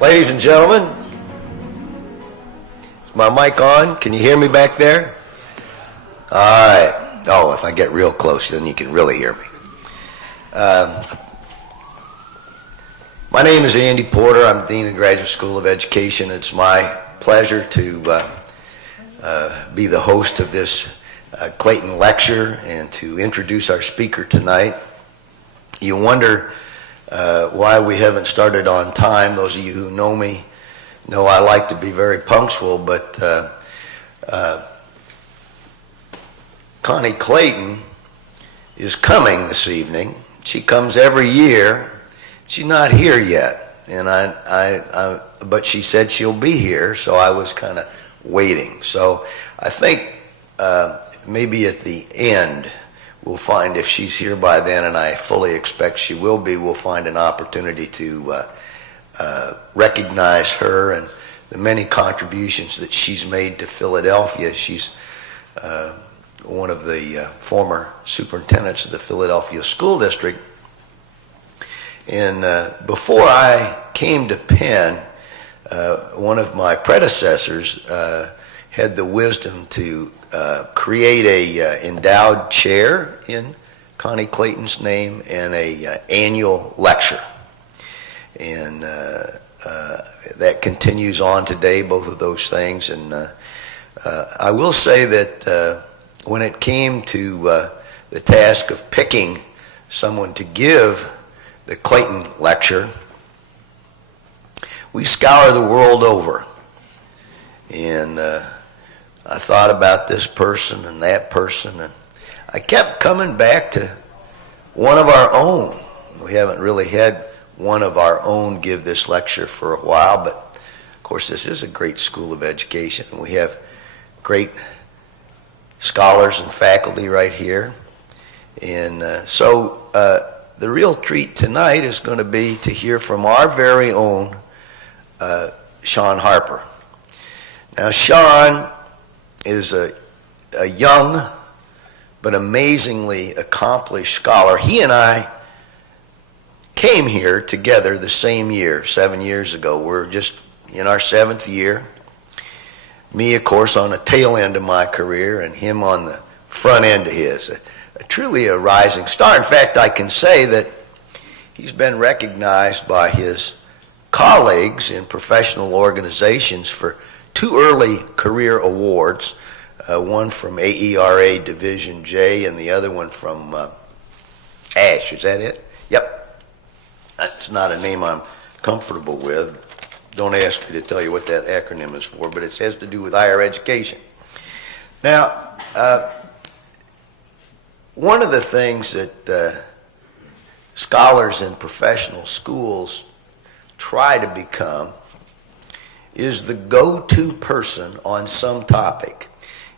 Ladies and gentlemen, is my mic on? Can you hear me back there? All right. Oh, if I get real close, then you can really hear me. My name is Andy Porter. I'm Dean of the Graduate School of Education. It's my pleasure to be the host of this Clayton lecture and to introduce our speaker tonight. You wonder why we haven't started on time. Those of you who know me know I like to be very punctual, but Connie Clayton is coming this evening. She comes every year. She's not here yet, and but she said she'll be here, so I was kind of waiting. So I think maybe at the end we'll find, if she's here by then, and I fully expect she will be, we'll find an opportunity to recognize her and the many contributions that she's made to Philadelphia. She's one of the former superintendents of the Philadelphia School District. And before I came to Penn, one of my predecessors had the wisdom to create a endowed chair in Connie Clayton's name and a annual lecture. And that continues on today, both of those things. And I will say that when it came to the task of picking someone to give the Clayton lecture, we scour the world over. And I thought about this person and that person, and I kept coming back to one of our own. We haven't really had one of our own give this lecture for a while, but of course this is a great school of education, and we have great scholars and faculty right here. And so the real treat tonight is going to be to hear from our very own Shaun Harper. Now, Shaun is a young but amazingly accomplished scholar. He and I came here together the same year, 7 years ago. We're just in our 7th year. Me, of course, on the tail end of my career, and him on the front end of his. Truly a rising star. In fact, I can say that he's been recognized by his colleagues in professional organizations for 2 early career awards, one from AERA Division J and the other one from ASH. Is that it? Yep. That's not a name I'm comfortable with. Don't ask me to tell you what that acronym is for, but it has to do with higher education. Now, one of the things that scholars in professional schools try to become is the go-to person on some topic.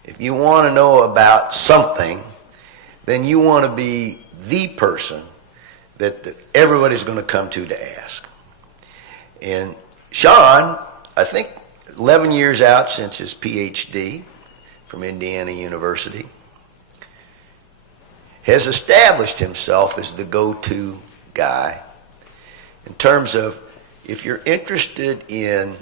If you want to know about something, then you want to be the person that everybody's going to come to ask. And Shaun, I think 11 years out since his PhD from Indiana University, has established himself as the go-to guy in terms of, if you're interested in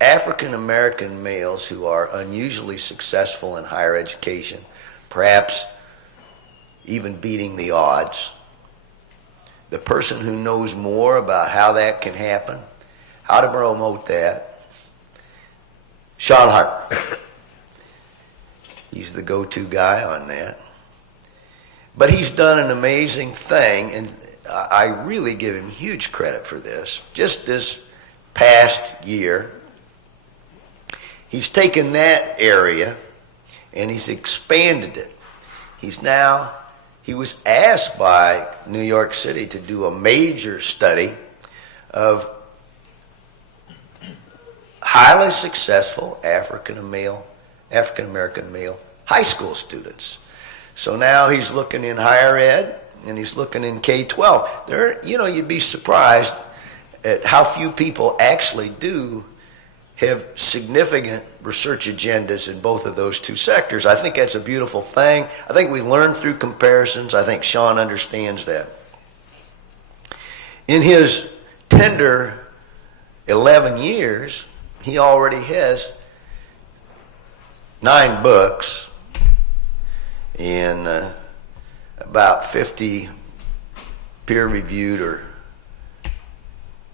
African American males who are unusually successful in higher education, perhaps even beating the odds, the person who knows more about how that can happen, how to promote that, Shaun Harper. He's the go-to guy on that. But he's done an amazing thing, and I really give him huge credit for this. Just this past year, he's taken that area and he's expanded it. He was asked by New York City to do a major study of highly successful African-American male high school students. So now he's looking in higher ed, and he's looking in K-12. You'd be surprised at how few people actually do have significant research agendas in both of those two sectors. I think that's a beautiful thing. I think we learn through comparisons. I think Shaun understands that. In his tender 11 years, he already has 9 books and about 50 peer-reviewed or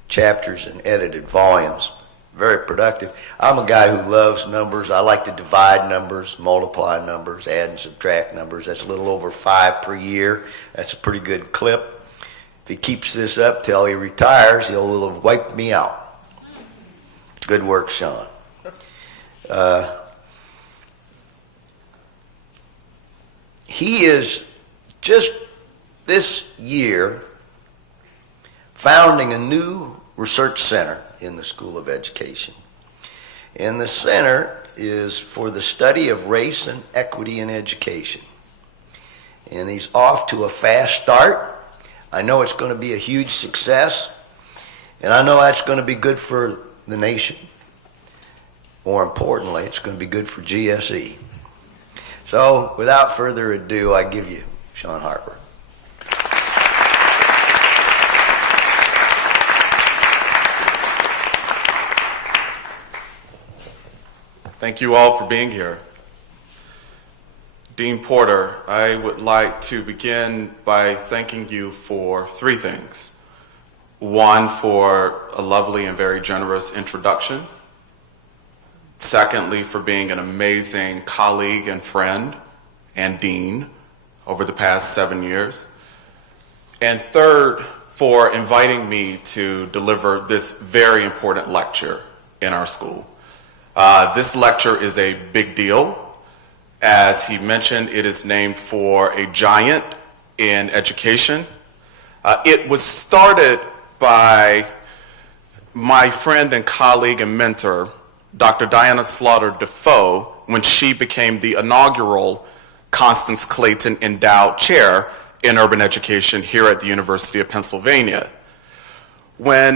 chapters and edited volumes. Very productive. I'm a guy who loves numbers. I like to divide numbers, multiply numbers, add and subtract numbers. That's a little over 5 per year. That's a pretty good clip. If he keeps this up till he retires, he'll have wiped me out. Good work, Shaun. He is just this year founding a new research center in the School of Education. And the center is for the study of race and equity in education. And he's off to a fast start. I know it's going to be a huge success, and I know that's going to be good for the nation. More importantly, it's going to be good for GSE. So, without further ado, I give you Shaun Harper. Thank you all for being here. Dean Porter, I would like to begin by thanking you for 3 things. 1, for a lovely and very generous introduction. Secondly, for being an amazing colleague and friend and dean over the past 7 years. And third, for inviting me to deliver this very important lecture in our school. This lecture is a big deal. As he mentioned, it is named for a giant in education. It was started by my friend and colleague and mentor, Dr. Diana Slaughter Defoe, when she became the inaugural Constance Clayton Endowed Chair in Urban Education here at the University of Pennsylvania. When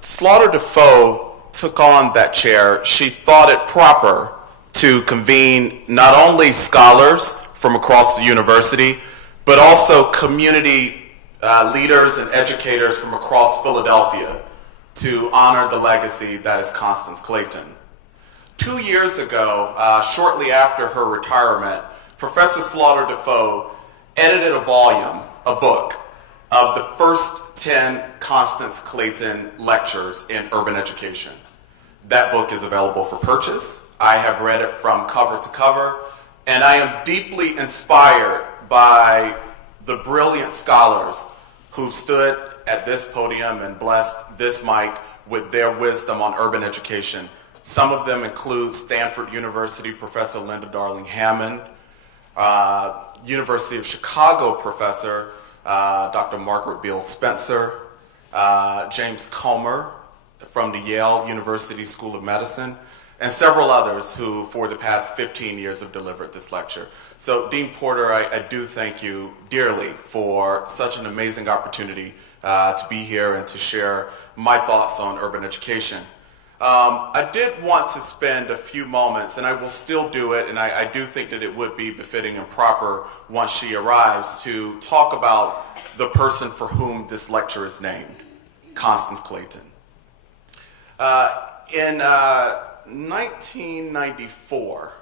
Slaughter Defoe took on that chair, she thought it proper to convene not only scholars from across the university, but also community leaders and educators from across Philadelphia to honor the legacy that is Constance Clayton. 2 years ago, shortly after her retirement, Professor Slaughter Defoe edited a book of the first 10 Constance Clayton lectures in urban education. That book is available for purchase. I have read it from cover to cover, and I am deeply inspired by the brilliant scholars who stood at this podium and blessed this mic with their wisdom on urban education. Some of them include Stanford University Professor Linda Darling Hammond, University of Chicago Professor Dr. Margaret Beal Spencer, James Comer from the Yale University School of Medicine, and several others who for the past 15 years have delivered this lecture. So Dean Porter, I do thank you dearly for such an amazing opportunity to be here and to share my thoughts on urban education. I did want to spend a few moments, and I will still do it, and I do think that it would be befitting and proper once she arrives, to talk about the person for whom this lecture is named, Constance Clayton. In 1994,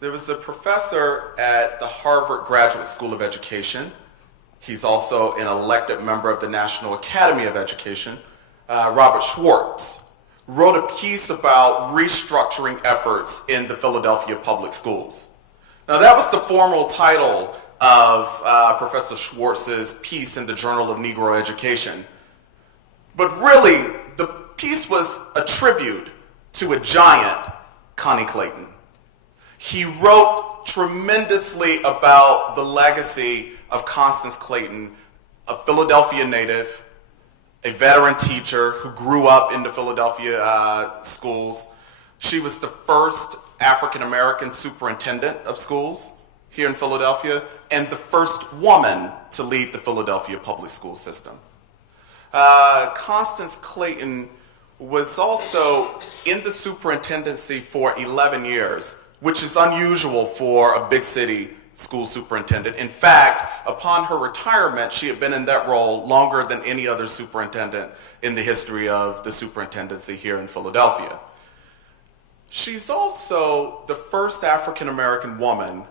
there was a professor at the Harvard Graduate School of Education. He's also an elected member of the National Academy of Education. Robert Schwartz wrote a piece about restructuring efforts in the Philadelphia public schools. Now, that was the formal title of Professor Schwartz's piece in the Journal of Negro Education. But really, the piece was a tribute to a giant, Connie Clayton. He wrote tremendously about the legacy of Constance Clayton, a Philadelphia native, a veteran teacher who grew up in the Philadelphia schools. She was the first African-American superintendent of schools here in Philadelphia and the first woman to lead the Philadelphia public school system. Constance Clayton was also in the superintendency for 11 years, which is unusual for a big city school superintendent. In fact, upon her retirement, she had been in that role longer than any other superintendent in the history of the superintendency here in Philadelphia. She's also the first African-American woman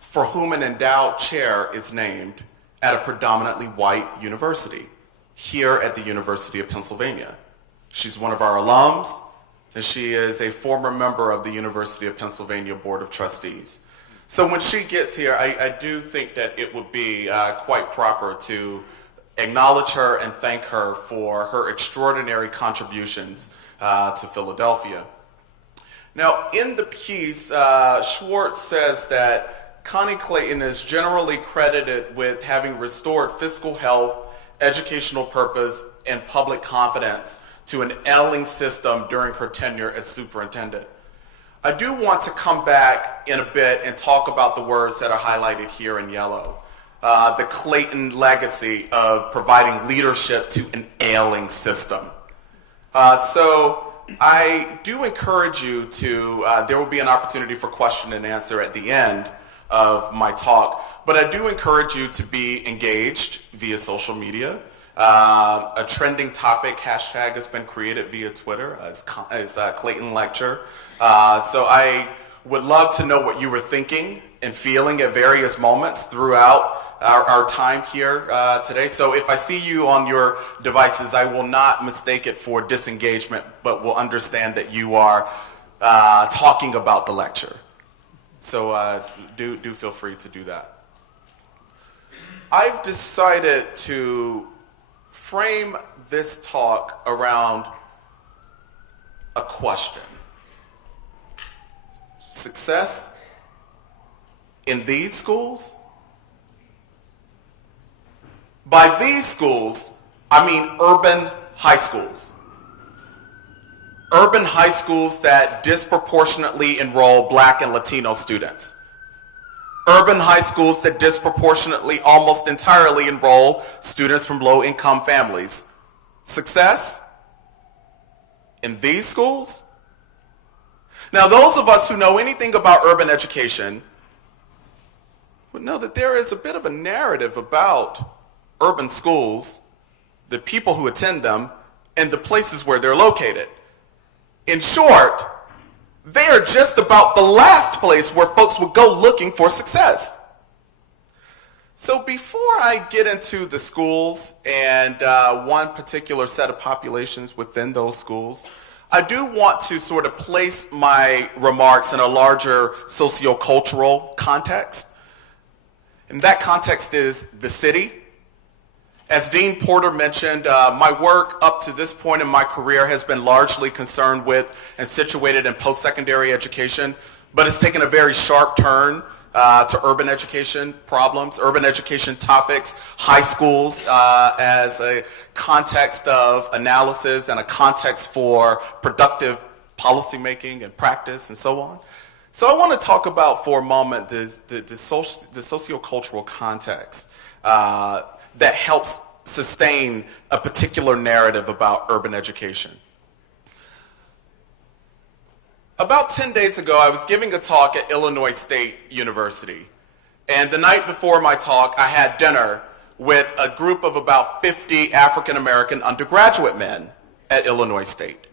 for whom an endowed chair is named at a predominantly white university, here at the University of Pennsylvania. She's one of our alums, and she is a former member of the University of Pennsylvania Board of Trustees. So when she gets here, I do think that it would be quite proper to acknowledge her and thank her for her extraordinary contributions to Philadelphia. Now, in the piece, Schwartz says that Connie Clayton is generally credited with having restored fiscal health, educational purpose, and public confidence to an ailing system during her tenure as superintendent. I do want to come back in a bit and talk about the words that are highlighted here in yellow. The Clayton legacy of providing leadership to an ailing system. So I do encourage you to, there will be an opportunity for question and answer at the end of my talk, but I do encourage you to be engaged via social media. A trending topic hashtag has been created via Twitter as Clayton Lecture. So I would love to know what you were thinking and feeling at various moments throughout our time here today. So if I see you on your devices, I will not mistake it for disengagement, but will understand that you are talking about the lecture. So do feel free to do that. I've decided to frame this talk around a question. Success in these schools? By these schools, I mean urban high schools. Urban high schools that disproportionately enroll Black and Latino students. Urban high schools that disproportionately, almost entirely enroll students from low-income families. Success in these schools? Now, those of us who know anything about urban education would know that there is a bit of a narrative about urban schools, the people who attend them, and the places where they're located. In short, they are just about the last place where folks would go looking for success. So before I get into the schools and one particular set of populations within those schools, I do want to sort of place my remarks in a larger sociocultural context. And that context is the city. As Dean Porter mentioned, my work up to this point in my career has been largely concerned with and situated in post-secondary education, but it's taken a very sharp turn to urban education problems, urban education topics, high schools as a context of analysis and a context for productive policymaking and practice and so on. So I want to talk about for a moment the sociocultural context that helps sustain a particular narrative about urban education. About 10 days ago, I was giving a talk at Illinois State University. And the night before my talk, I had dinner with a group of about 50 African-American undergraduate men at Illinois State.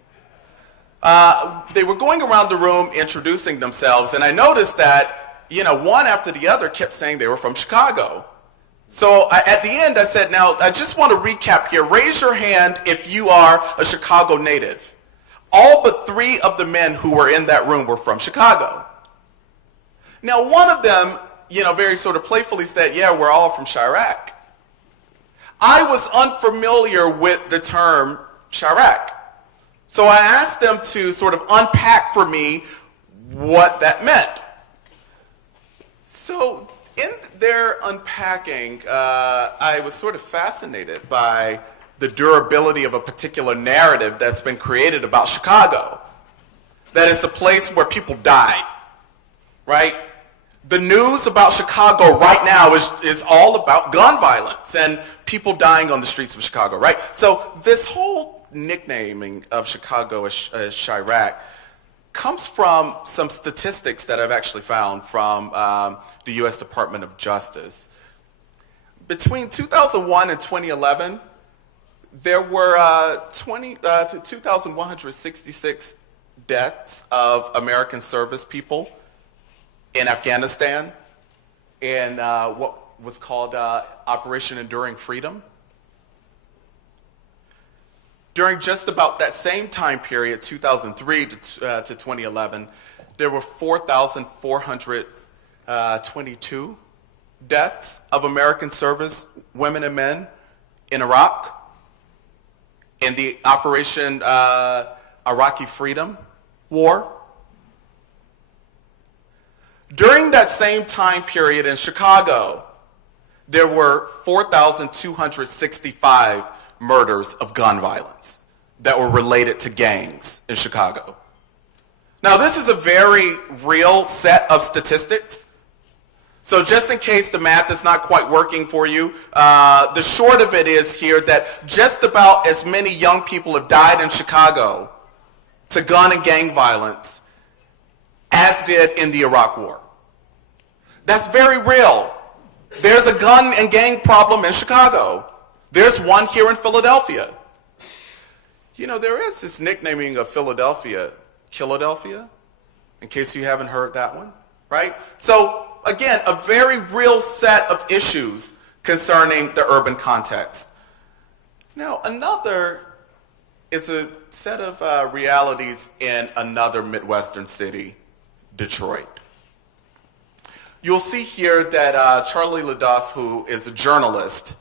They were going around the room introducing themselves, and I noticed that, one after the other kept saying they were from Chicago. So at the end, I said, now, I just want to recap here. Raise your hand if you are a Chicago native. All but 3 of the men who were in that room were from Chicago. Now, one of them, very sort of playfully said, yeah, we're all from Chirac. I was unfamiliar with the term Chirac. So I asked them to sort of unpack for me what that meant. So in their unpacking, I was sort of fascinated by the durability of a particular narrative that's been created about Chicago. That it's a place where people died, right? The news about Chicago right now is all about gun violence and people dying on the streets of Chicago, right? So this whole nicknaming of Chicago as Chirac comes from some statistics that I've actually found from the U.S. Department of Justice. Between 2001 and 2011, there were 2,166 deaths of American service people in Afghanistan in what was called Operation Enduring Freedom. During just about that same time period, 2003 to 2011, there were 4,422 deaths of American service women and men in Iraq in the Operation Iraqi Freedom War. During that same time period in Chicago, there were 4,265 murders of gun violence that were related to gangs in Chicago. Now, this is a very real set of statistics. So just in case the math is not quite working for you, the short of it is here that just about as many young people have died in Chicago to gun and gang violence as did in the Iraq War. That's very real. There's a gun and gang problem in Chicago. There's one here in Philadelphia. You know, there is this nicknaming of Philadelphia, Killadelphia, in case you haven't heard that one, right? So, again, a very real set of issues concerning the urban context. Now, another is a set of realities in another Midwestern city, Detroit. You'll see here that Charlie LaDuff, who is a journalist,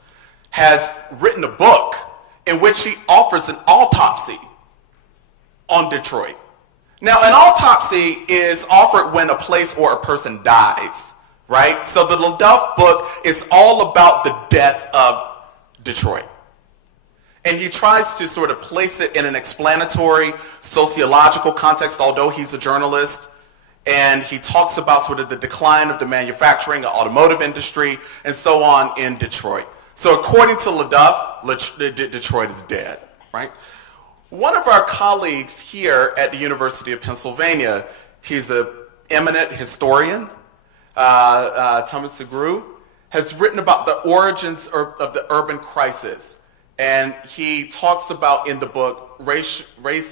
has written a book in which he offers an autopsy on Detroit. Now, an autopsy is offered when a place or a person dies, right? So the LaDuff book is all about the death of Detroit. And he tries to sort of place it in an explanatory, sociological context, although he's a journalist. And he talks about sort of the decline of the manufacturing and automotive industry and so on in Detroit. So according to LaDuff, Detroit is dead, right? One of our colleagues here at the University of Pennsylvania, he's an eminent historian, Thomas Segru, has written about the origins of the urban crisis. And he talks about in the book race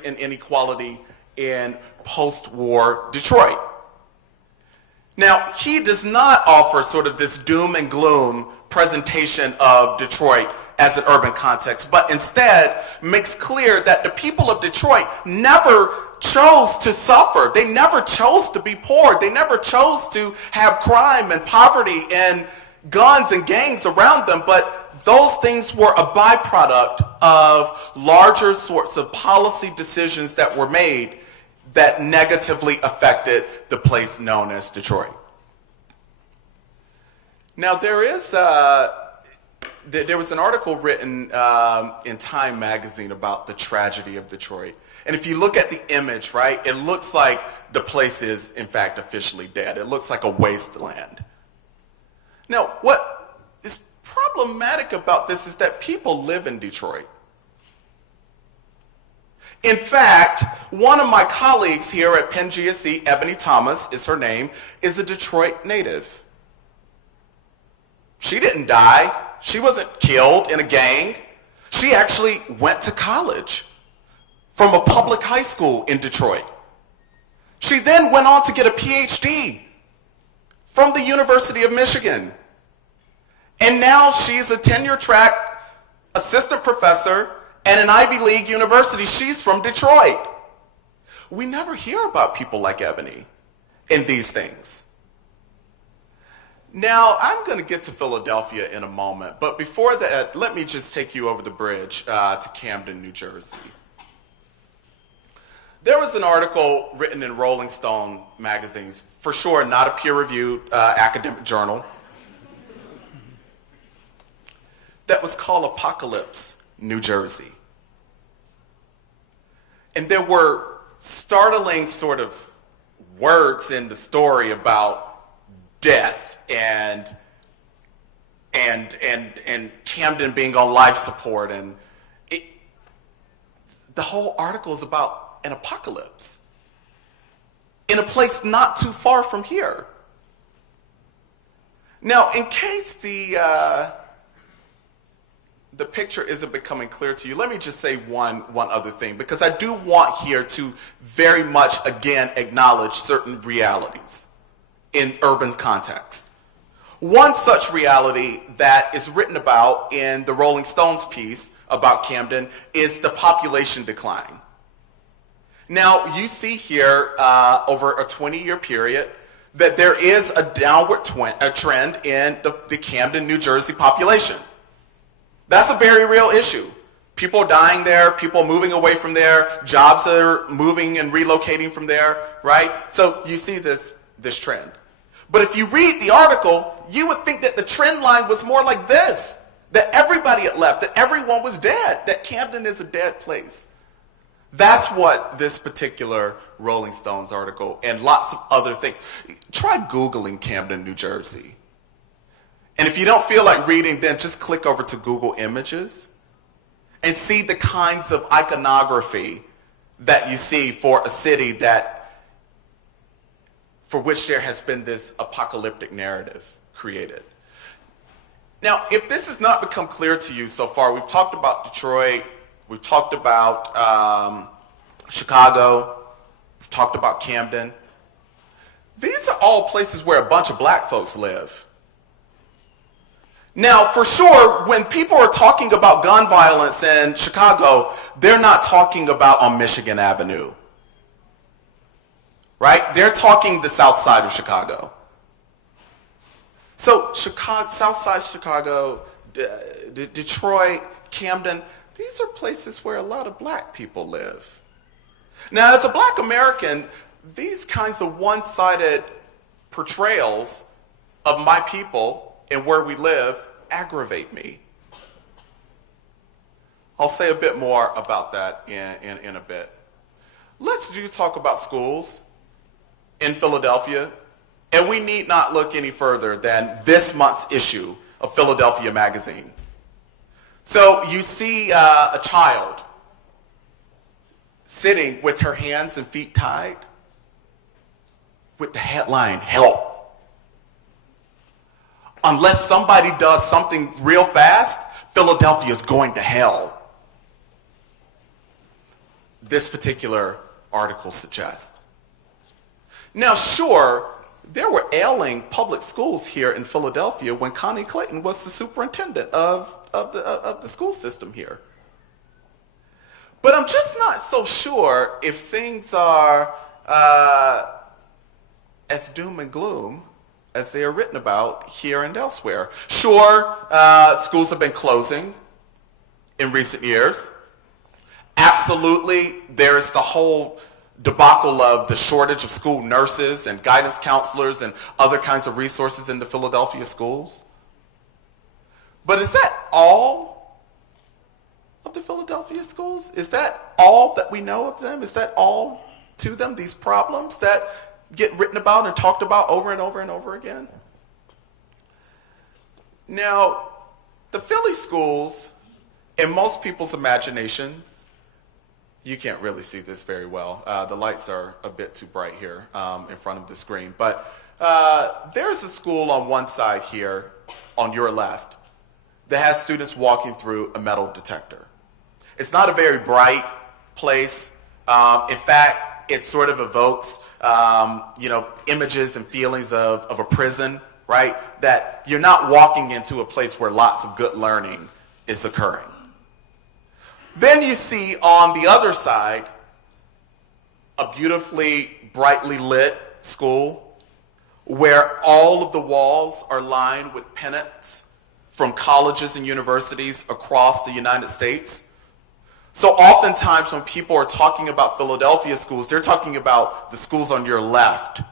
and inequality in post-war Detroit. Now, he does not offer sort of this doom and gloom presentation of Detroit as an urban context, but instead makes clear that the people of Detroit never chose to suffer. They never chose to be poor. They never chose to have crime and poverty and guns and gangs around them, but those things were a byproduct of larger sorts of policy decisions that were made that negatively affected the place known as Detroit. Now, there was an article written in Time magazine about the tragedy of Detroit. And if you look at the image, right, it looks like the place is, in fact, officially dead. It looks like a wasteland. Now, what is problematic about this is that people live in Detroit. In fact, one of my colleagues here at Penn GSE, Ebony Thomas is her name, is a Detroit native. She didn't die. She wasn't killed in a gang. She actually went to college from a public high school in Detroit. She then went on to get a PhD from the University of Michigan. And now she's a tenure-track assistant professor at an Ivy League university. She's from Detroit. We never hear about people like Ebony in these things. Now, I'm going to get to Philadelphia in a moment, but before that, let me just take you over the bridge to Camden, New Jersey. There was an article written in Rolling Stone magazines, for sure not a peer-reviewed academic journal, that was called Apocalypse, New Jersey. And there were startling sort of words in the story about death and Camden being on life support, and the whole article is about an apocalypse in a place not too far from here. Now, in case the picture isn't becoming clear to you, let me just say one other thing, because I do want here to very much, again, acknowledge certain realities in urban context. One such reality that is written about in the Rolling Stones piece about Camden is the population decline. Now, you see here over a 20-year period that there is a downward trend in the Camden, New Jersey population. That's a very real issue. People are dying there, people moving away from there, jobs are moving and relocating from there, right? So you see this trend. But if you read the article, you would think that the trend line was more like this, that everybody had left, that everyone was dead, that Camden is a dead place. That's what this particular Rolling Stones article and lots of other things. Try Googling Camden, New Jersey. And if you don't feel like reading, then just click over to Google Images and see the kinds of iconography that you see for a city for which there has been this apocalyptic narrative created. Now, if this has not become clear to you so far, we've talked about Detroit, we've talked about Chicago, we've talked about Camden. These are all places where a bunch of black folks live. Now, for sure, when people are talking about gun violence in Chicago, they're not talking about on Michigan Avenue. Right? They're talking the south side of Chicago. So south side Chicago, Detroit, Camden, these are places where a lot of black people live. Now, as a black American, these kinds of one-sided portrayals of my people and where we live aggravate me. I'll say a bit more about that in a bit. Let's talk about schools in Philadelphia, and we need not look any further than this month's issue of Philadelphia Magazine. So you see a child sitting with her hands and feet tied with the headline, "Help." Unless somebody does something real fast, Philadelphia is going to hell. This particular article suggests. Now, sure, there were ailing public schools here in Philadelphia when Connie Clayton was the superintendent of the school system here. But I'm just not so sure if things are as doom and gloom as they are written about here and elsewhere. Sure, schools have been closing in recent years. Absolutely, there is the whole debacle of the shortage of school nurses and guidance counselors and other kinds of resources in the Philadelphia schools. But is that all of the Philadelphia schools? Is that all that we know of them? Is that all to them, these problems that get written about and talked about over and over and over again? Now, the Philly schools, in most people's imaginations, you can't really see this very well. The lights are a bit too bright here in front of the screen. But there's a school on one side here, on your left, that has students walking through a metal detector. It's not a very bright place. In fact, it sort of evokes images and feelings of a prison, right? That you're not walking into a place where lots of good learning is occurring. Then you see on the other side a beautifully, brightly lit school where all of the walls are lined with pennants from colleges and universities across the United States. So oftentimes when people are talking about Philadelphia schools, they're talking about the schools on your left.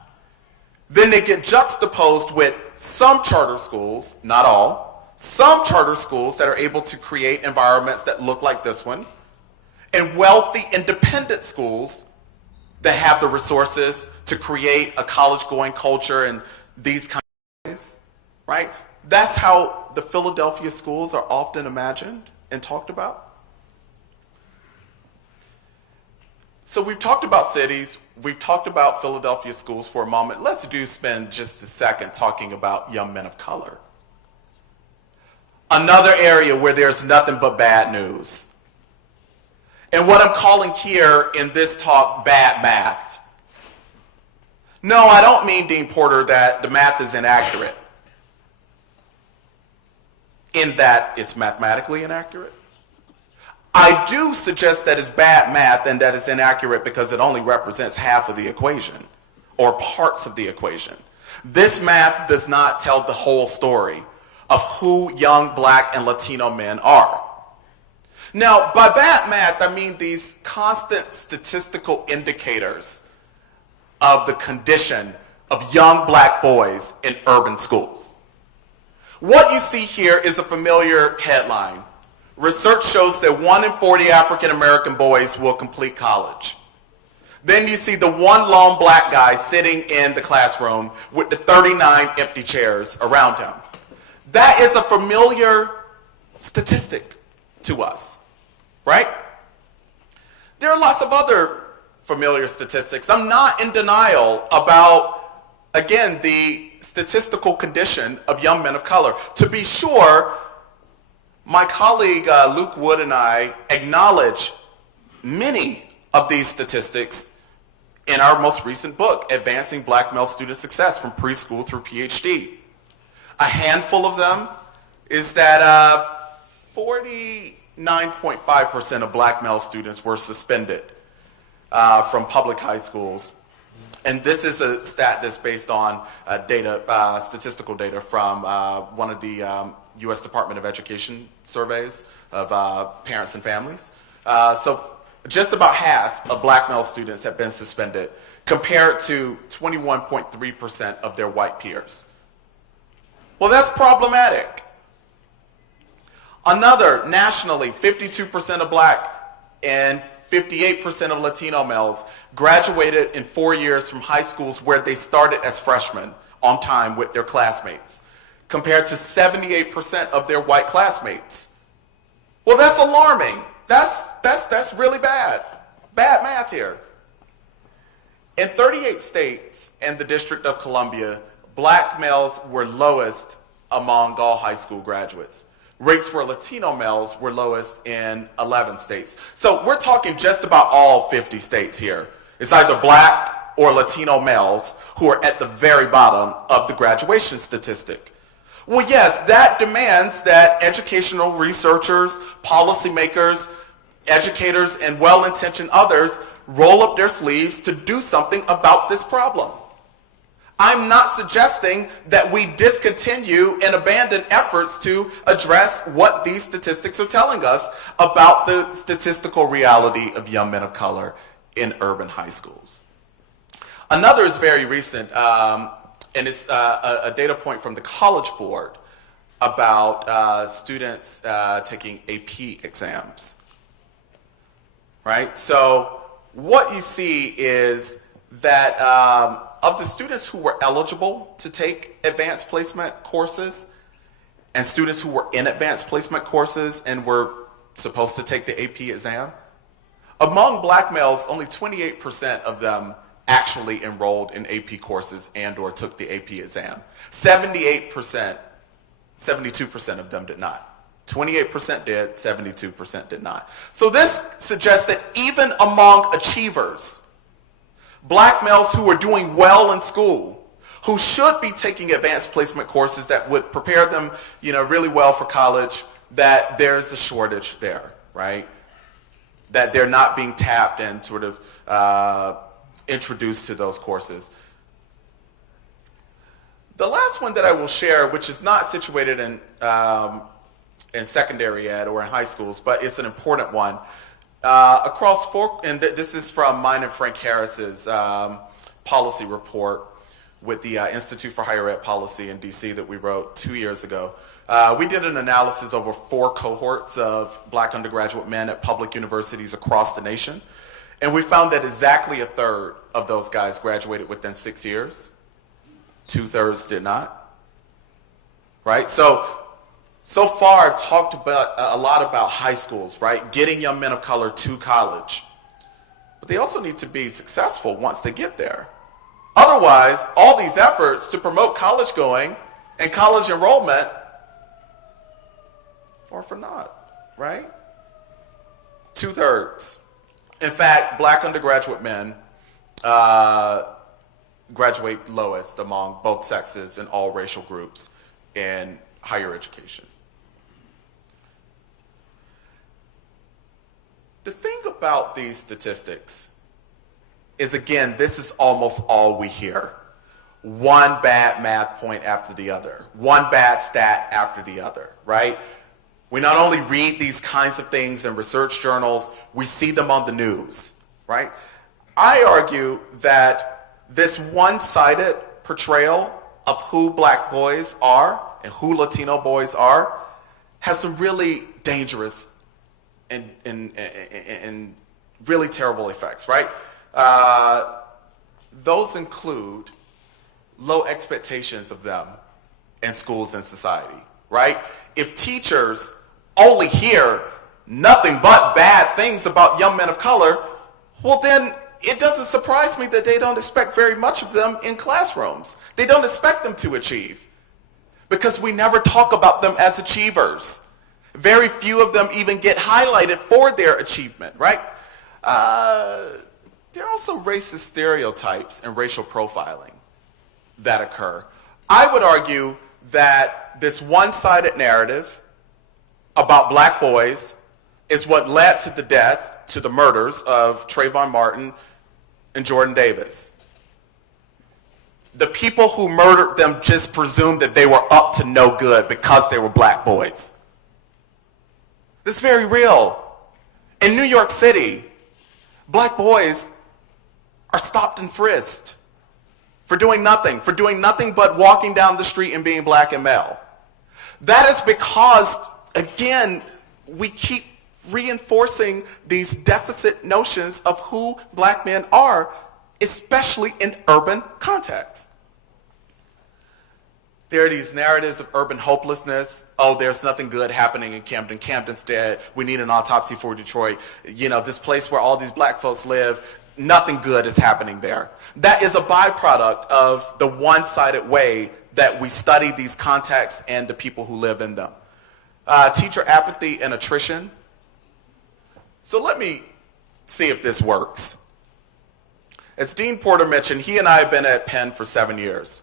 Then they get juxtaposed with some charter schools, not all, some charter schools that are able to create environments that look like this one, and wealthy independent schools that have the resources to create a college-going culture and these kinds of things, right? That's how the Philadelphia schools are often imagined and talked about. So we've talked about cities, we've talked about Philadelphia schools for a moment. Let's spend just a second talking about young men of color. Another area where there's nothing but bad news. And what I'm calling here in this talk, bad math. No, I don't mean, Dean Porter, that the math is inaccurate, in that it's mathematically inaccurate. I do suggest that it's bad math and that it's inaccurate because it only represents half of the equation or parts of the equation. This math does not tell the whole story of who young Black and Latino men are. Now, by bad math, I mean these constant statistical indicators of the condition of young Black boys in urban schools. What you see here is a familiar headline. Research shows that 1 in 40 African American boys will complete college. Then you see the one lone Black guy sitting in the classroom with the 39 empty chairs around him. That is a familiar statistic to us, right? There are lots of other familiar statistics. I'm not in denial about, again, the statistical condition of young men of color. To be sure, my colleague Luke Wood and I acknowledge many of these statistics in our most recent book, Advancing Black Male Student Success from Preschool through PhD. A handful of them is that 49.5% of Black male students were suspended from public high schools. And this is a stat that's based on statistical data from one of the U.S. Department of Education surveys of parents and families. So just about half of Black male students have been suspended, compared to 21.3% of their white peers. Well, that's problematic. Another, nationally, 52% of Black and 58% of Latino males graduated in 4 years from high schools where they started as freshmen on time with their classmates, compared to 78% of their white classmates. Well, that's alarming. That's really bad. Bad math here. In 38 states and the District of Columbia, Black males were lowest among all high school graduates. Rates for Latino males were lowest in 11 states. So we're talking just about all 50 states here. It's either Black or Latino males who are at the very bottom of the graduation statistic. Well, yes, that demands that educational researchers, policymakers, educators, and well-intentioned others roll up their sleeves to do something about this problem. I'm not suggesting that we discontinue and abandon efforts to address what these statistics are telling us about the statistical reality of young men of color in urban high schools. Another is very recent, and it's a data point from the College Board about students taking AP exams, right? So what you see is that of the students who were eligible to take advanced placement courses and students who were in advanced placement courses and were supposed to take the AP exam, among Black males, only 28% of them actually enrolled in AP courses and or took the AP exam. 78%, 72% of them did not. 28% did, 72% did not. So this suggests that even among achievers, Black males who are doing well in school, who should be taking advanced placement courses that would prepare them, really well for college, that there's a shortage there, right? That they're not being tapped and sort of introduced to those courses. The last one that I will share, which is not situated in secondary ed or in high schools, but it's an important one. Across four, and this is from mine and Frank Harris's policy report. with the Institute for Higher Ed Policy in DC that we wrote 2 years ago. We did an analysis over 4 cohorts of black undergraduate men at public universities across the nation. And we found that exactly a third of those guys graduated within 6 years. 2/3 did not. Right? So far I've talked about a lot about high schools, right? Getting young men of color to college. But they also need to be successful once they get there. Otherwise, all these efforts to promote college going and college enrollment are for naught, right? 2/3. In fact, black undergraduate men graduate lowest among both sexes and all racial groups in higher education. The thing about these statistics is, again, this is almost all we hear. One bad math point after the other. One bad stat after the other, right? We not only read these kinds of things in research journals, we see them on the news, right? I argue that this one-sided portrayal of who black boys are and who Latino boys are has some really dangerous and really terrible effects, right? Those include low expectations of them in schools and society, right? If teachers only hear nothing but bad things about young men of color, well then it doesn't surprise me that they don't expect very much of them in classrooms. They don't expect them to achieve because we never talk about them as achievers. Very few of them even get highlighted for their achievement, right? There are also racist stereotypes and racial profiling that occur. I would argue that this one-sided narrative about black boys is what led to the death, to the murders of Trayvon Martin and Jordan Davis. The people who murdered them just presumed that they were up to no good because they were black boys. This is very real. In New York City, black boys are stopped and frisked for doing nothing but walking down the street and being black and male. That is because, again, we keep reinforcing these deficit notions of who black men are, especially in urban contexts. There are these narratives of urban hopelessness. Oh, there's nothing good happening in Camden. Camden's dead. We need an autopsy for Detroit. You know, this place where all these black folks live, nothing good is happening there. That is a byproduct of the one-sided way that we study these contexts and the people who live in them. Teacher apathy and attrition. So let me see if this works. As Dean Porter mentioned, he and I have been at Penn for 7 years.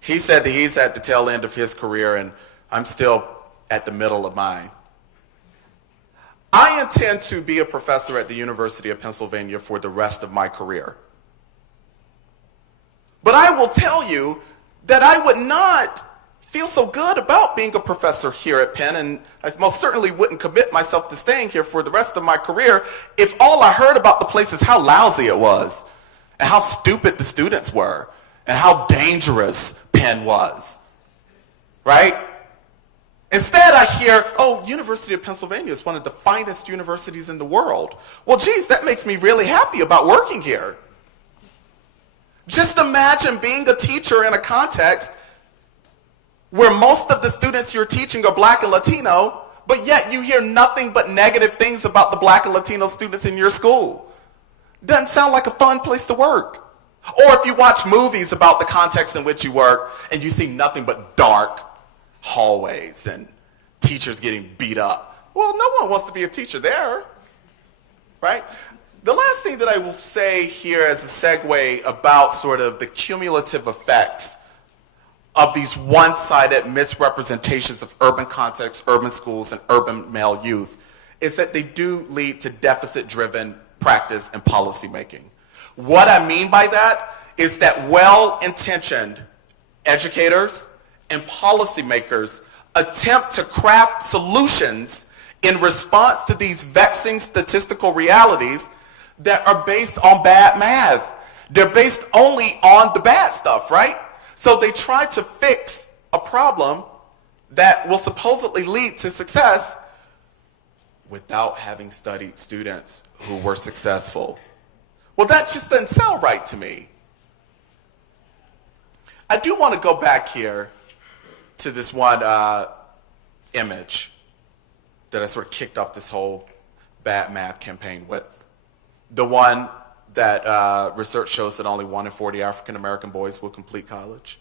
He said that he's at the tail end of his career, and I'm still at the middle of mine. I intend to be a professor at the University of Pennsylvania for the rest of my career. But I will tell you that I would not feel so good about being a professor here at Penn, and I most certainly wouldn't commit myself to staying here for the rest of my career if all I heard about the place is how lousy it was, and how stupid the students were, and how dangerous Penn was, right? Instead, I hear, oh, University of Pennsylvania is one of the finest universities in the world. Well, geez, that makes me really happy about working here. Just imagine being a teacher in a context where most of the students you're teaching are black and Latino, but yet you hear nothing but negative things about the black and Latino students in your school. Doesn't sound like a fun place to work. Or if you watch movies about the context in which you work and you see nothing but dark hallways and teachers getting beat up. Well, no one wants to be a teacher there, right? The last thing that I will say here as a segue about sort of the cumulative effects of these one-sided misrepresentations of urban contexts, urban schools, and urban male youth is that they do lead to deficit-driven practice and policymaking. What I mean by that is that well-intentioned educators and policymakers attempt to craft solutions in response to these vexing statistical realities that are based on bad math. They're based only on the bad stuff, right? So they try to fix a problem that will supposedly lead to success without having studied students who were successful. Well, that just doesn't sound right to me. I do want to go back here to this one image that I sort of kicked off this whole bad math campaign with. The one that research shows that only 1 in 40 African American boys will complete college.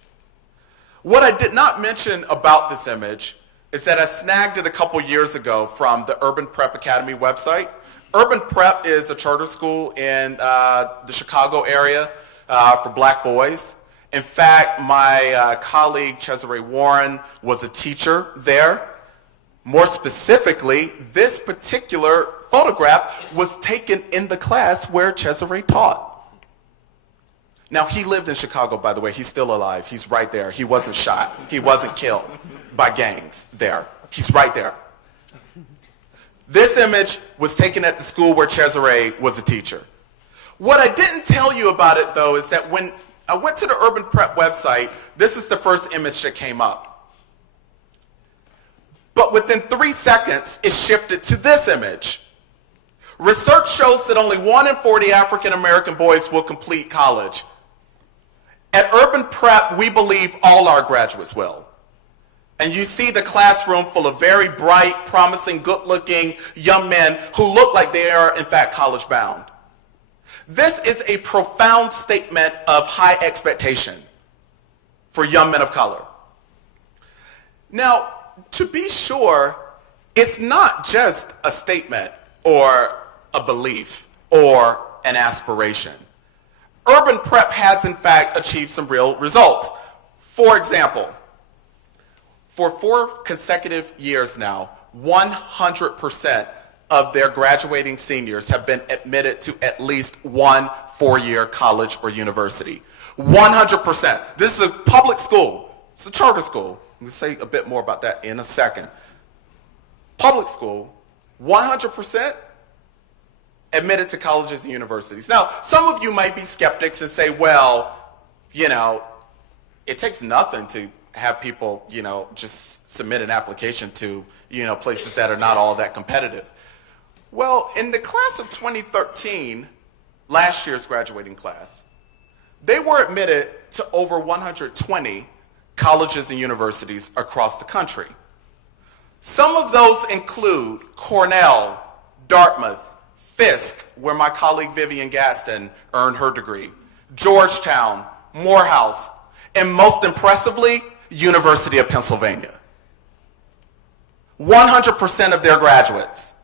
What I did not mention about this image is that I snagged it a couple years ago from the Urban Prep Academy website. Urban Prep is a charter school in the Chicago area for black boys. In fact, my colleague Cesare Warren was a teacher there. More specifically, this particular photograph was taken in the class where Cesare taught. Now, he lived in Chicago, by the way. He's still alive. He's right there. He wasn't shot. He wasn't killed by gangs there. He's right there. This image was taken at the school where Cesare was a teacher. What I didn't tell you about it, though, is that when I went to the Urban Prep website, this is the first image that came up. But within 3 seconds, it shifted to this image. Research shows that only 1 in 40 African American boys will complete college. At Urban Prep, we believe all our graduates will. And you see the classroom full of very bright, promising, good-looking young men who look like they are, in fact, college-bound. This is a profound statement of high expectation for young men of color. Now, to be sure, it's not just a statement or a belief or an aspiration. Urban Prep has, in fact, achieved some real results. For example, for 4 consecutive years now, 100% of their graduating seniors have been admitted to at least one 4-year college or university. 100%. This is a public school. It's a charter school. I'm going to say a bit more about that in a second. Public school, 100% admitted to colleges and universities. Now, some of you might be skeptics and say, well, you know, it takes nothing to have people, you know, just submit an application to, you know, places that are not all that competitive. Well, in the class of 2013, last year's graduating class, they were admitted to over 120 colleges and universities across the country. Some of those include Cornell, Dartmouth, Fisk, where my colleague Vivian Gaston earned her degree, Georgetown, Morehouse, and most impressively, University of Pennsylvania. 100% of their graduates.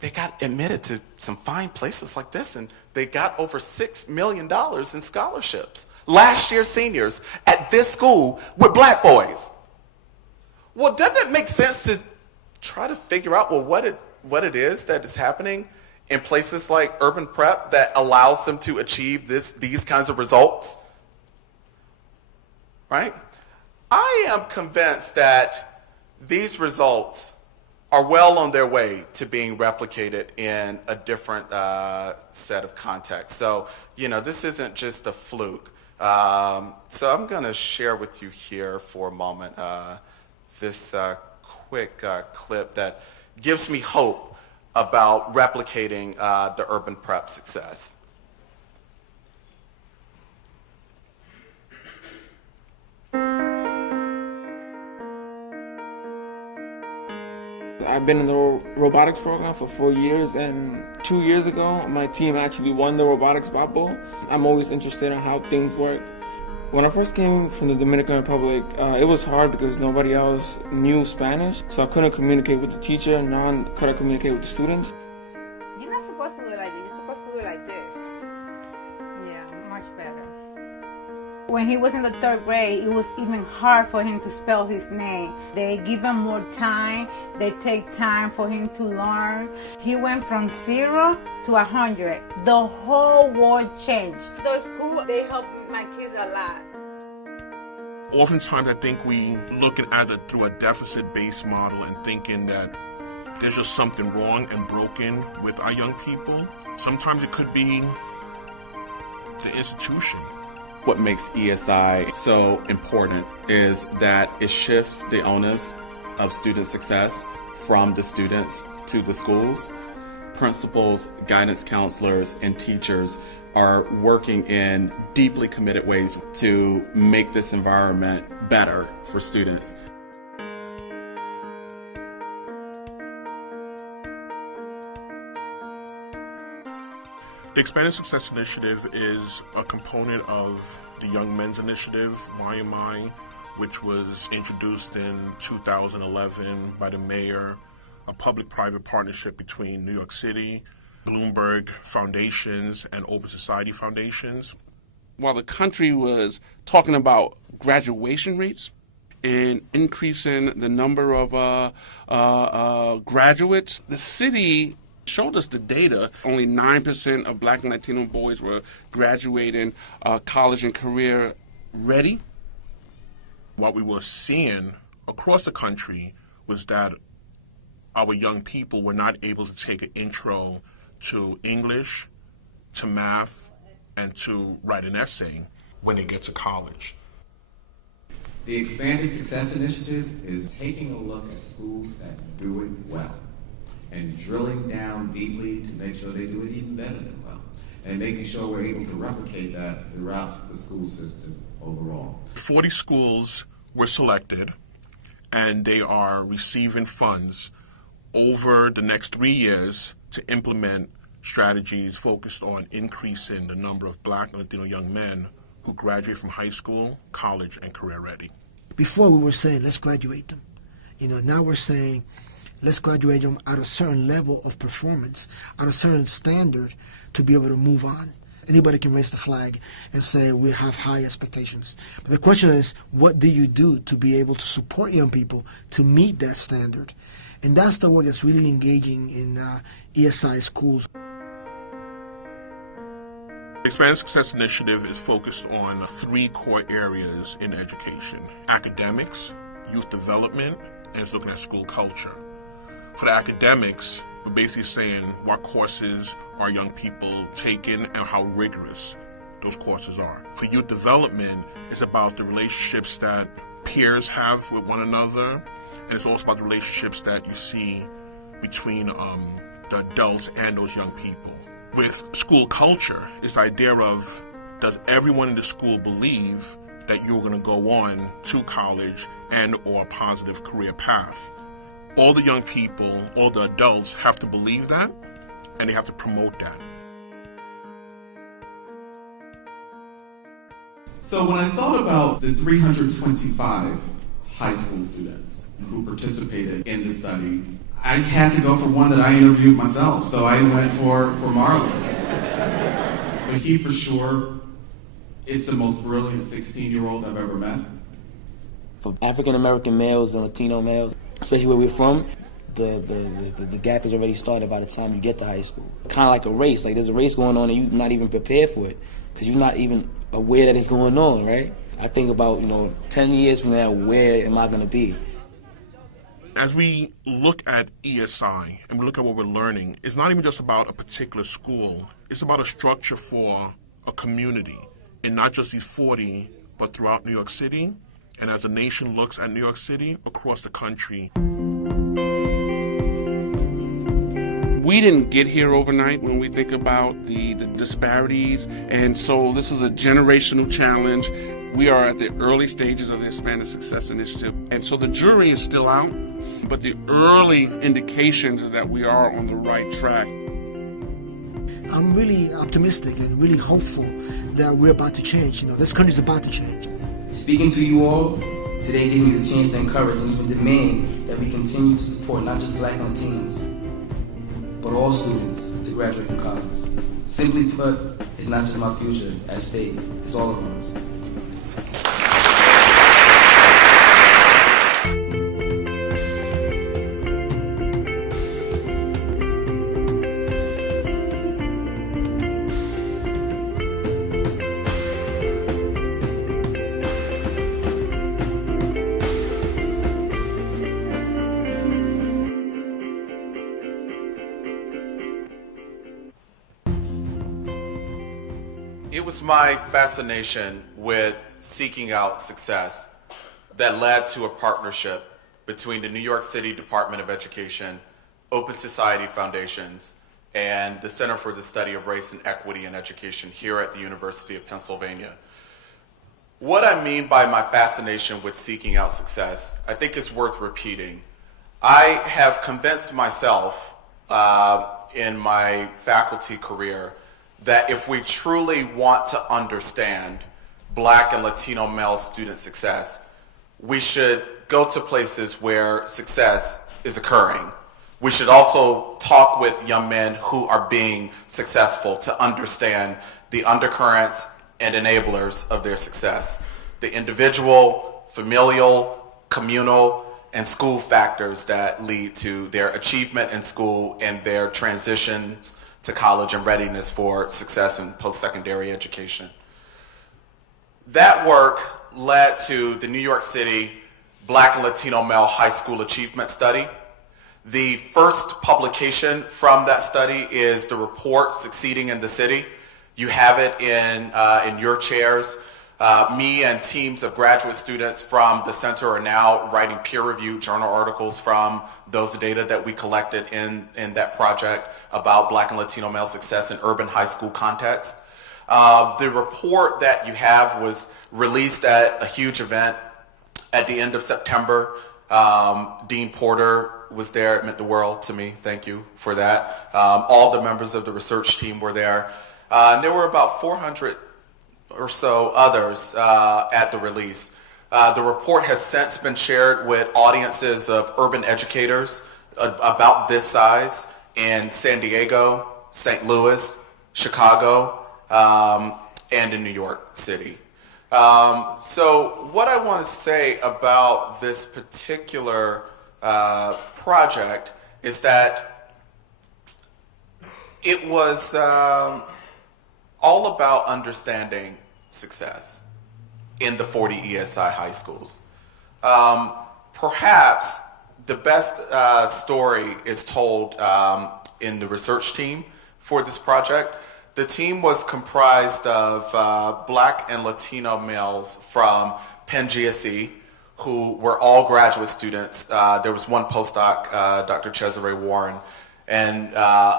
They got admitted to some fine places like this, and they got over $6 million in scholarships. Last year's seniors at this school with black boys. Well, doesn't it make sense to try to figure out, well, what it is that is happening in places like Urban Prep that allows them to achieve these kinds of results? Right? I am convinced that these results are well on their way to being replicated in a different set of contexts. So, you know, this isn't just a fluke. So I'm going to share with you here for a moment this quick clip that gives me hope about replicating the Urban Prep success. I've been in the robotics program for 4 years, and 2 years ago, my team actually won the robotics Bowl. I'm always interested in how things work. When I first came from the Dominican Republic, it was hard because nobody else knew Spanish, so I couldn't communicate with the teacher, nor could I communicate with the students. You're not supposed to do it like this, you're supposed to do it like this. Yeah, much better. When he was in the 3rd grade, it was even hard for him to spell his name. They give him more time, they take time for him to learn. He went from 0 to 100. The whole world changed. The school, they helped my kids a lot. Oftentimes I think we look at it through a deficit-based model and thinking that there's just something wrong and broken with our young people. Sometimes it could be the institution. What makes ESI so important is that it shifts the onus of student success from the students to the schools. Principals, guidance counselors, and teachers are working in deeply committed ways to make this environment better for students. The Expanded Success Initiative is a component of the Young Men's Initiative, YMI, which was introduced in 2011 by the mayor, a public-private partnership between New York City, Bloomberg Foundations, and Open Society Foundations. While the country was talking about graduation rates and increasing the number of graduates, the city showed us the data. Only 9% of Black and Latino boys were graduating college and career ready. What we were seeing across the country was that our young people were not able to take an intro to English, to math, and to write an essay when they get to college. The Expanded Success Initiative is taking a look at schools that do it well and drilling down deeply to make sure they do it even better than well, and making sure we're able to replicate that throughout the school system overall. 40 schools were selected, and they are receiving funds over the next 3 years to implement strategies focused on increasing the number of Black and Latino young men who graduate from high school, college, and career ready. Before we were saying, let's graduate them. Now we're saying, let's graduate them at a certain level of performance, at a certain standard to be able to move on. Anybody can raise the flag and say we have high expectations. But the question is, what do you do to be able to support young people to meet that standard? And that's the work that's really engaging in ESI schools. The Expanded Success Initiative is focused on 3 core areas in education: academics, youth development, and it's looking at school culture. For the academics, we're basically saying what courses are young people taking and how rigorous those courses are. For youth development, it's about the relationships that peers have with one another, and it's also about the relationships that you see between the adults and those young people. With school culture, it's the idea of, does everyone in the school believe that you're going to go on to college and or a positive career path? All the young people, all the adults have to believe that, and they have to promote that. So when I thought about the 325 high school students who participated in the study, I had to go for one that I interviewed myself, so I went for Marlon. But he for sure is the most brilliant 16-year-old I've ever met. For African American males and Latino males, especially where we're from, the gap is already started by the time you get to high school. Kind of like a race. Like there's a race going on and you're not even prepared for it because you're not even aware that it's going on, right? I think about, 10 years from now, where am I going to be? As we look at ESI and we look at what we're learning, it's not even just about a particular school. It's about a structure for a community, and not just these 40, but throughout New York City. And as the nation looks at New York City, across the country. We didn't get here overnight when we think about the disparities, and so this is a generational challenge. We are at the early stages of the Expanded Success Initiative, and so the jury is still out, but the early indications are that we are on the right track. I'm really optimistic and really hopeful that we're about to change. This country's about to change. Speaking to you all today gives me the chance to encourage and even demand that we continue to support not just Black and Latinos, but all students to graduate from college. Simply put, it's not just my future at stake, it's all of ours. It was my fascination with seeking out success that led to a partnership between the New York City Department of Education, Open Society Foundations, and the Center for the Study of Race and Equity in Education here at the University of Pennsylvania. What I mean by my fascination with seeking out success, I think is worth repeating. I have convinced myself in my faculty career that if we truly want to understand Black and Latino male student success, we should go to places where success is occurring. We should also talk with young men who are being successful to understand the undercurrents and enablers of their success, the individual, familial, communal, and school factors that lead to their achievement in school and their transitions to college and readiness for success in post-secondary education. That work led to the New York City Black and Latino Male High School Achievement Study. The first publication from that study is the report, Succeeding in the City. You have it in your chairs. Me and teams of graduate students from the center are now writing peer-reviewed journal articles from those data that we collected in that project about Black and Latino male success in urban high school context. The report that you have was released at a huge event at the end of September. Dean Porter was there. It meant the world to me. Thank you for that. All the members of the research team were there. And there were about 400 or so others at the release. The report has since been shared with audiences of urban educators about this size in San Diego, St. Louis, Chicago, and in New York City. So what I want to say about this particular project is that it was all about understanding success in the 40 ESI high schools. Perhaps the best story is told in the research team for this project. The team was comprised of Black and Latino males from Penn GSE, who were all graduate students. There was one postdoc, Dr. Cesare Warren, and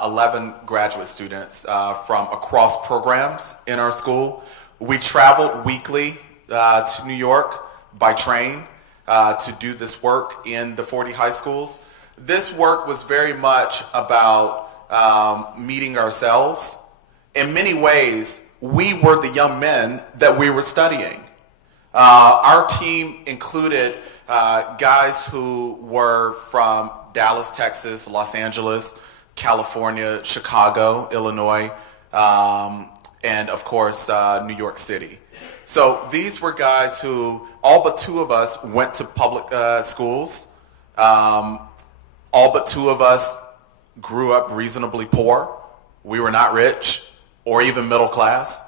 11 graduate students from across programs in our school. We traveled weekly to New York by train to do this work in the 40 high schools. This work was very much about meeting ourselves. In many ways, we were the young men that we were studying. Our team included guys who were from Dallas, Texas, Los Angeles, California, Chicago, Illinois, and of course, New York City. So these were guys who, all but two of us went to public schools. All but two of us grew up reasonably poor. We were not rich or even middle class.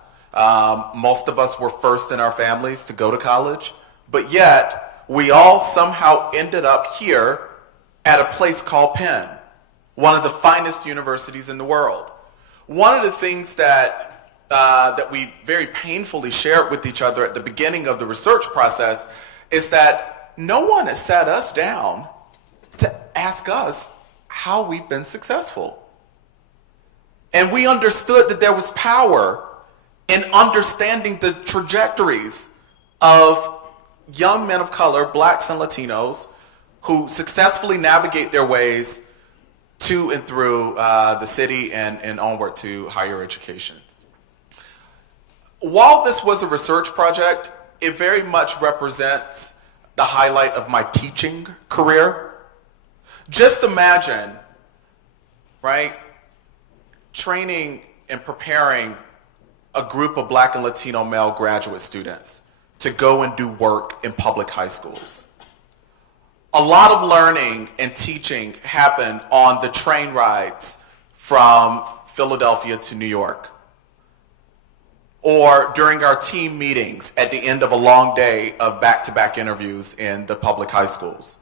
Most of us were first in our families to go to college, but yet we all somehow ended up here at a place called Penn, one of the finest universities in the world. One of the things that we very painfully shared with each other at the beginning of the research process is that no one has sat us down to ask us how we've been successful. And we understood that there was power in understanding the trajectories of young men of color, Blacks and Latinos, who successfully navigate their ways to and through the city and onward to higher education. While this was a research project, it very much represents the highlight of my teaching career. Just imagine, right, training and preparing a group of Black and Latino male graduate students to go and do work in public high schools. A lot of learning and teaching happened on the train rides from Philadelphia to New York, or during our team meetings at the end of a long day of back-to-back interviews in the public high schools.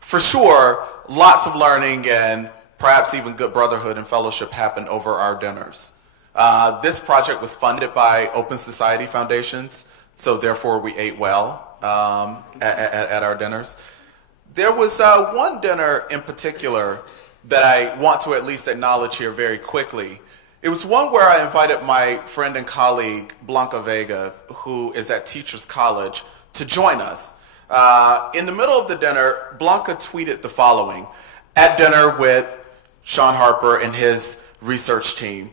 For sure, lots of learning and perhaps even good brotherhood and fellowship happened over our dinners. This project was funded by Open Society Foundations, so therefore we ate well at our dinners. There was one dinner in particular that I want to at least acknowledge here very quickly. It was one where I invited my friend and colleague, Blanca Vega, who is at Teachers College, to join us. In the middle of the dinner, Blanca tweeted the following: at dinner with Shaun Harper and his research team,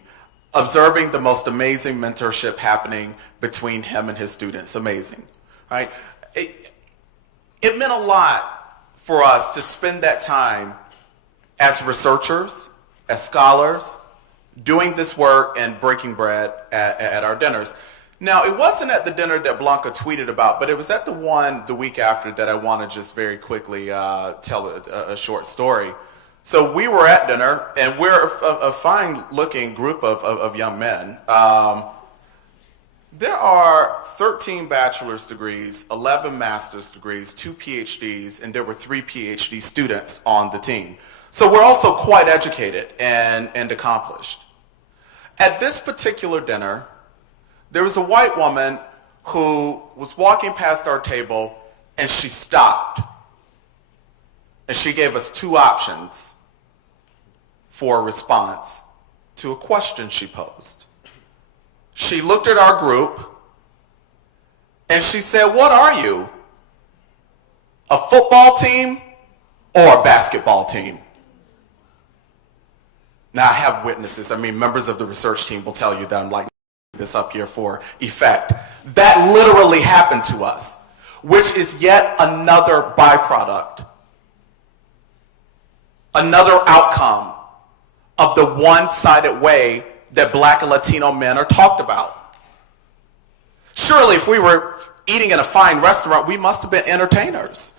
observing the most amazing mentorship happening between him and his students. Amazing, right? It meant a lot for us to spend that time as researchers, as scholars, doing this work and breaking bread at our dinners. Now, it wasn't at the dinner that Blanca tweeted about, but it was at the one the week after that I want to just very quickly tell a short story. So we were at dinner, and we're a fine-looking group of young men. There are 13 bachelor's degrees, 11 master's degrees, 2 PhDs, and there were 3 PhD students on the team. So we're also quite educated and accomplished. At this particular dinner, there was a white woman who was walking past our table, and she stopped. And she gave us 2 options for a response to a question she posed. She looked at our group, and she said, "What are you? A football team or a basketball team?" Now, I have witnesses. I mean, members of the research team will tell you that I'm like this up here for effect. That literally happened to us, which is yet another byproduct, another outcome of the one-sided way that Black and Latino men are talked about. Surely, if we were eating in a fine restaurant, we must have been entertainers.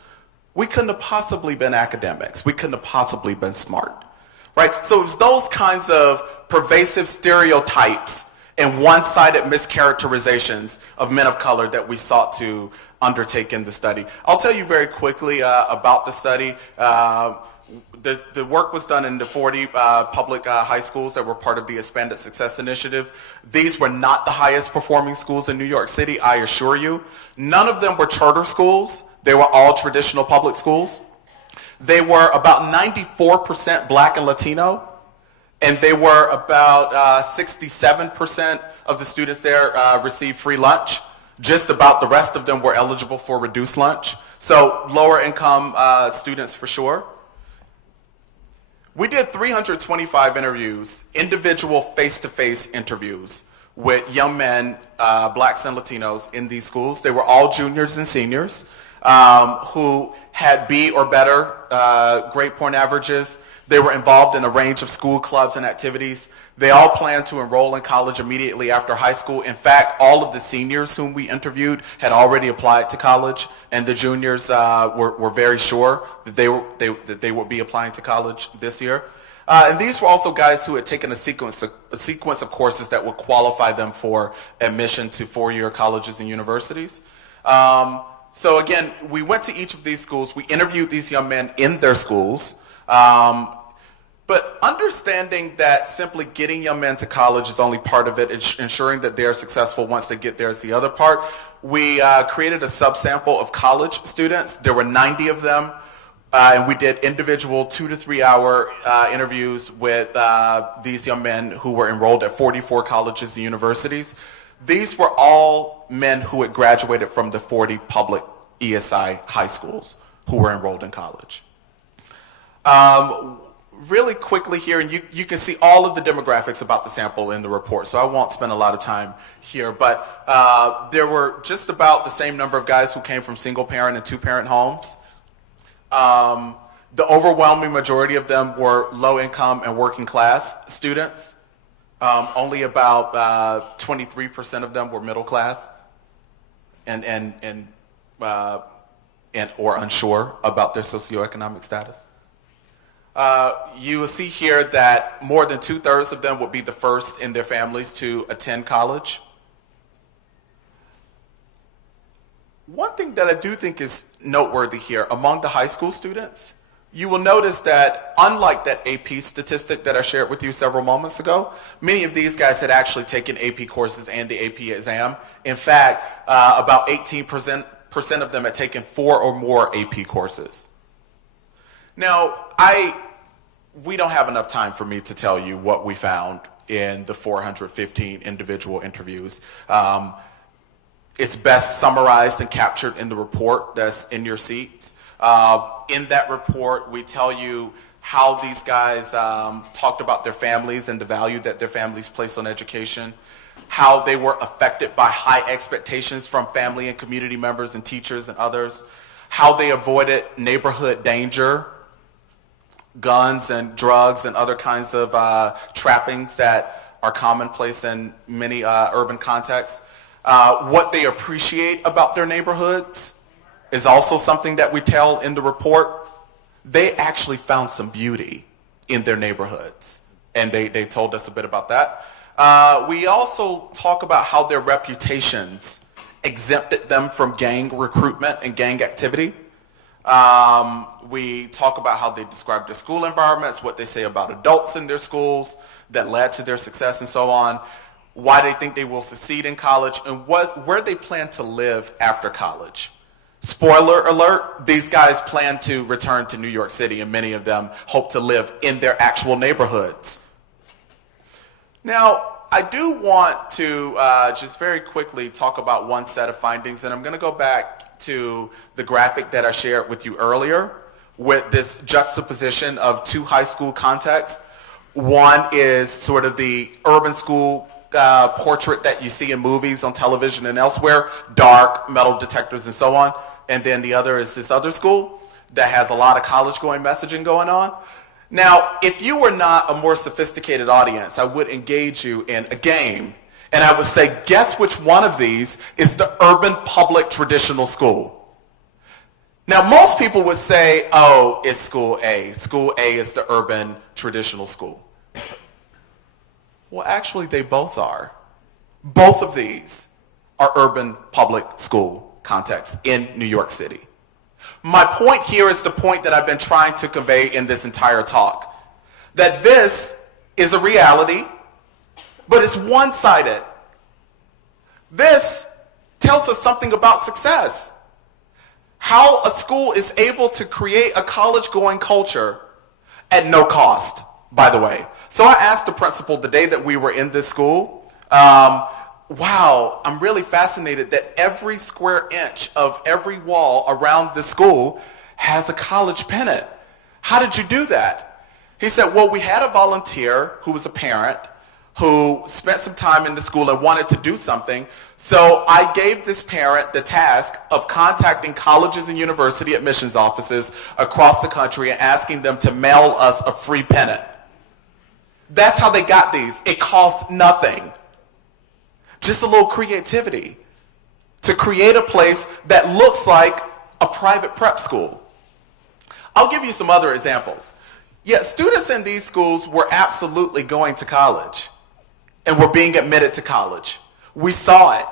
We couldn't have possibly been academics. We couldn't have possibly been smart. Right? So it was those kinds of pervasive stereotypes and one-sided mischaracterizations of men of color that we sought to undertake in the study. I'll tell you very quickly about the study. The work was done in the 40 public high schools that were part of the Expanded Success Initiative. These were not the highest performing schools in New York City, I assure you. None of them were charter schools. They were all traditional public schools. They were about 94% Black and Latino, and they were about 67% of the students there received free lunch. Just about the rest of them were eligible for reduced lunch. So lower income students for sure. We did 325 interviews, individual face-to-face interviews with young men, Blacks and Latinos in these schools. They were all juniors and seniors who had B or better grade point averages. They were involved in a range of school clubs and activities. They all planned to enroll in college immediately after high school. In fact, all of the seniors whom we interviewed had already applied to college, and the juniors were very sure that they would be applying to college this year. And these were also guys who had taken a sequence of courses that would qualify them for admission to 4-year colleges and universities. So again, we went to each of these schools. We interviewed these young men in their schools. But understanding that simply getting young men to college is only part of it, ensuring that they're successful once they get there is the other part. We created a subsample of college students. There were 90 of them, and we did individual 2 to 3 hour interviews with these young men who were enrolled at 44 colleges and universities. These were all men who had graduated from the 40 public ESI high schools who were enrolled in college. Really quickly here, and you can see all of the demographics about the sample in the report, so I won't spend a lot of time here, but there were just about the same number of guys who came from single-parent and two-parent homes. The overwhelming majority of them were low-income and working-class students. Only about 23% of them were middle-class and or unsure about their socioeconomic status. You will see here that more than 2/3 of them would be the first in their families to attend college. One thing that I do think is noteworthy here, among the high school students, you will notice that unlike that AP statistic that I shared with you several moments ago, many of these guys had actually taken AP courses and the AP exam. In fact, about 18% of them had taken 4 or more AP courses. Now, we don't have enough time for me to tell you what we found in the 415 individual interviews. It's best summarized and captured in the report that's in your seats. In that report, we tell you how these guys talked about their families and the value that their families place on education, how they were affected by high expectations from family and community members and teachers and others, how they avoided neighborhood danger, guns and drugs and other kinds of trappings that are commonplace in many urban contexts. What they appreciate about their neighborhoods is also something that we tell in the report. They actually found some beauty in their neighborhoods, and they told us a bit about that. We also talk about how their reputations exempted them from gang recruitment and gang activity. We talk about how they describe their school environments, what they say about adults in their schools that led to their success and so on, why they think they will succeed in college, and where they plan to live after college. Spoiler alert, these guys plan to return to New York City, and many of them hope to live in their actual neighborhoods. Now, I do want to just very quickly talk about one set of findings, and I'm going to go back to the graphic that I shared with you earlier with this juxtaposition of 2 high school contexts. One is sort of the urban school portrait that you see in movies, on television and elsewhere, dark, metal detectors and so on. And then the other is this other school that has a lot of college-going messaging going on. Now, if you were not a more sophisticated audience, I would engage you in a game, and I would say, guess which one of these is the urban public traditional school? Now, most people would say, oh, it's school A. School A is the urban traditional school. Well, actually, they both are. Both of these are urban public school contexts in New York City. My point here is the point that I've been trying to convey in this entire talk, that this is a reality, but it's one-sided. This tells us something about success. How a school is able to create a college-going culture at no cost, by the way. So I asked the principal the day that we were in this school, wow, I'm really fascinated that every square inch of every wall around the school has a college pennant. How did you do that? He said, well, we had a volunteer who was a parent who spent some time in the school and wanted to do something. So I gave this parent the task of contacting colleges and university admissions offices across the country and asking them to mail us a free pennant. That's how they got these. It cost nothing. Just a little creativity to create a place that looks like a private prep school. I'll give you some other examples. Yeah, students in these schools were absolutely going to college and were being admitted to college. We saw it.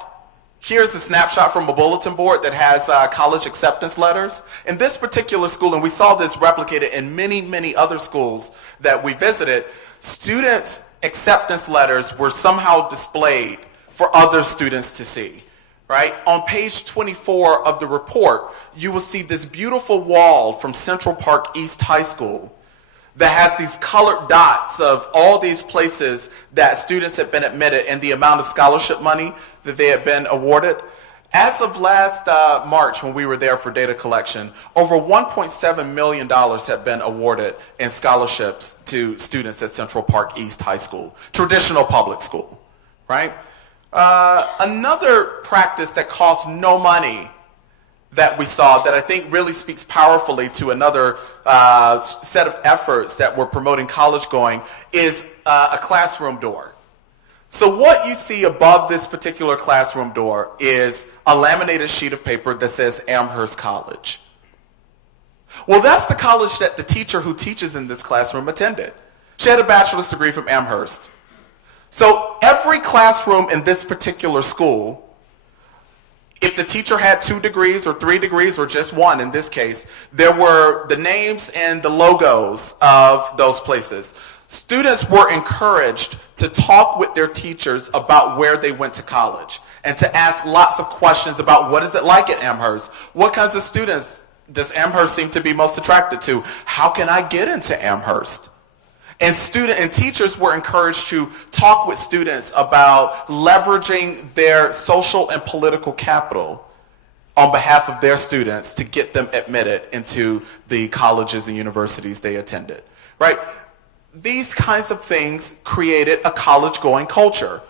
Here's a snapshot from a bulletin board that has college acceptance letters. In this particular school, and we saw this replicated in many, many other schools that we visited, students' acceptance letters were somehow displayed for other students to see, right? On page 24 of the report, you will see this beautiful wall from Central Park East High School that has these colored dots of all these places that students have been admitted and the amount of scholarship money that they have been awarded. As of last March, when we were there for data collection, over $1.7 million have been awarded in scholarships to students at Central Park East High School, traditional public school, right? Another practice that costs no money that we saw that I think really speaks powerfully to another set of efforts that we're promoting college going is a classroom door. So what you see above this particular classroom door is a laminated sheet of paper that says Amherst College. Well, that's the college that the teacher who teaches in this classroom attended. She had a bachelor's degree from Amherst. So every classroom in this particular school If the teacher had 2 degrees or 3 degrees or just 1 in this case, there were the names and the logos of those places. Students were encouraged to talk with their teachers about where they went to college and to ask lots of questions about what is it like at Amherst? What kinds of students does Amherst seem to be most attracted to? How can I get into Amherst? And teachers were encouraged to talk with students about leveraging their social and political capital on behalf of their students to get them admitted into the colleges and universities they attended, right? These kinds of things created a college-going culture.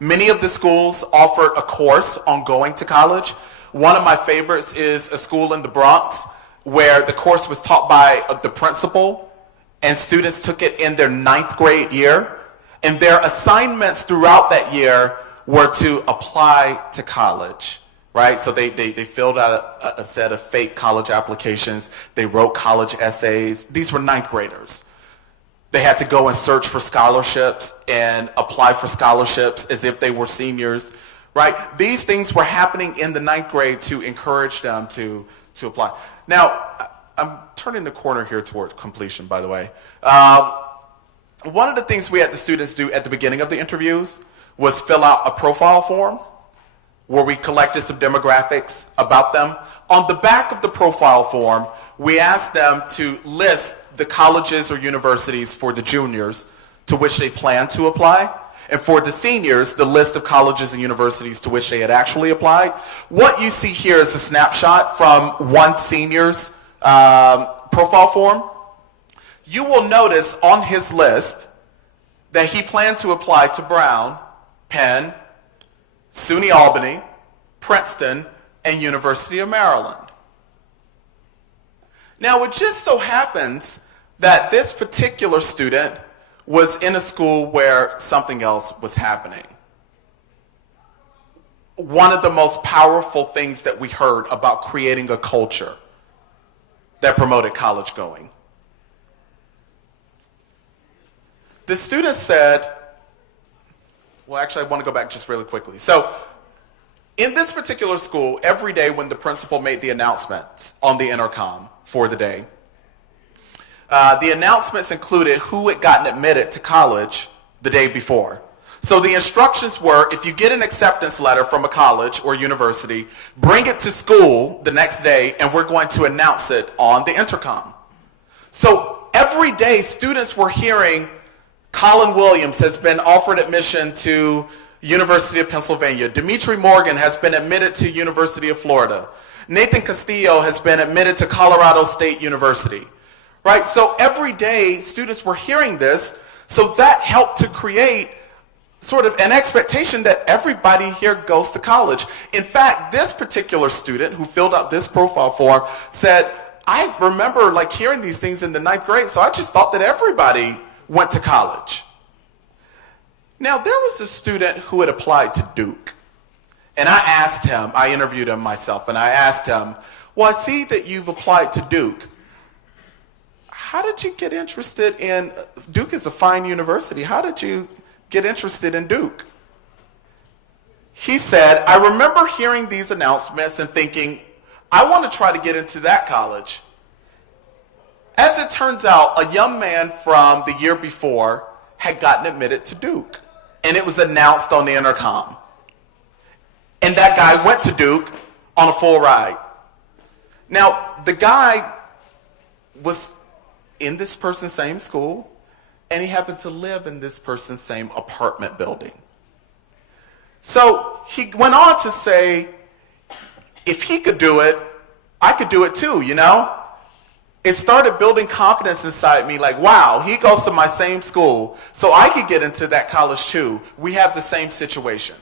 Many of the schools offered a course on going to college. One of my favorites is a school in the Bronx where the course was taught by the principal, and students took it in their 9th grade year, and their assignments throughout that year were to apply to college, right? So they filled out a set of fake college applications. They wrote college essays. These were 9th graders. They had to go and search for scholarships and apply for scholarships as if they were seniors, right? These things were happening in the 9th grade to encourage them to apply. Now, I'm turning the corner here towards completion, by the way. One of the things we had the students do at the beginning of the interviews was fill out a profile form where we collected some demographics about them. On the back of the profile form, we asked them to list the colleges or universities for the juniors to which they plan to apply, and for the seniors, the list of colleges and universities to which they had actually applied. What you see here is a snapshot from one senior's profile form. You will notice on his list that he planned to apply to Brown, Penn, SUNY Albany, Princeton, and University of Maryland. Now, it just so happens that this particular student was in a school where something else was happening. One of the most powerful things that we heard about creating a culture that promoted college going. The student said, well, actually, I want to go back just really quickly. So, in this particular school, every day when the principal made the announcements on the intercom for the day, the announcements included who had gotten admitted to college the day before. So the instructions were, if you get an acceptance letter from a college or university, bring it to school the next day and we're going to announce it on the intercom. So every day students were hearing Colin Williams has been offered admission to University of Pennsylvania. Dimitri Morgan has been admitted to University of Florida. Nathan Castillo has been admitted to Colorado State University. Right? So every day students were hearing this, so that helped to create sort of an expectation that everybody here goes to college. In fact, this particular student who filled out this profile form said, I remember like hearing these things in the 9th grade, so I just thought that everybody went to college. Now, there was a student who had applied to Duke, and I interviewed him myself, and I asked him, well, I see that you've applied to Duke. How did you get interested in, Duke is a fine university, how did you get interested in Duke? He said, I remember hearing these announcements and thinking, I want to try to get into that college. As it turns out, a young man from the year before had gotten admitted to Duke, and it was announced on the intercom. And that guy went to Duke on a full ride. Now, the guy was in this person's same school, and he happened to live in this person's same apartment building. So he went on to say, if he could do it, I could do it too, you know? It started building confidence inside me, like, wow, he goes to my same school, so I could get into that college too. We have the same situation.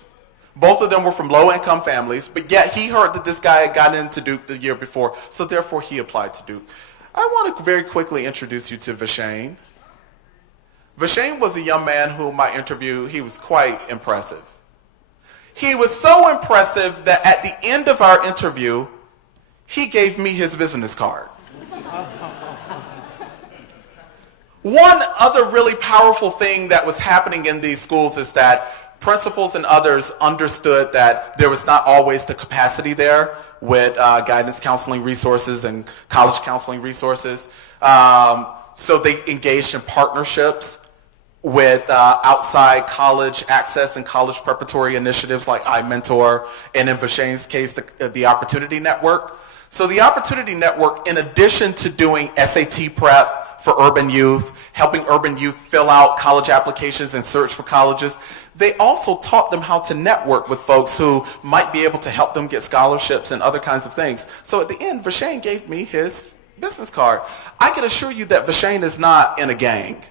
Both of them were from low-income families, but yet he heard that this guy had gotten into Duke the year before, so therefore he applied to Duke. I want to very quickly introduce you to Vashane. Vashane was a young man whom I interviewed. He was quite impressive. He was so impressive that at the end of our interview, he gave me his business card. One other really powerful thing that was happening in these schools is that principals and others understood that there was not always the capacity there with guidance counseling resources and college counseling resources. So they engaged in partnerships with outside college access and college preparatory initiatives like iMentor, and in Vashane's case, the Opportunity Network. So the Opportunity Network, in addition to doing SAT prep for urban youth, helping urban youth fill out college applications and search for colleges, they also taught them how to network with folks who might be able to help them get scholarships and other kinds of things. So at the end, Vashane gave me his business card. I can assure you that Vashane is not in a gang.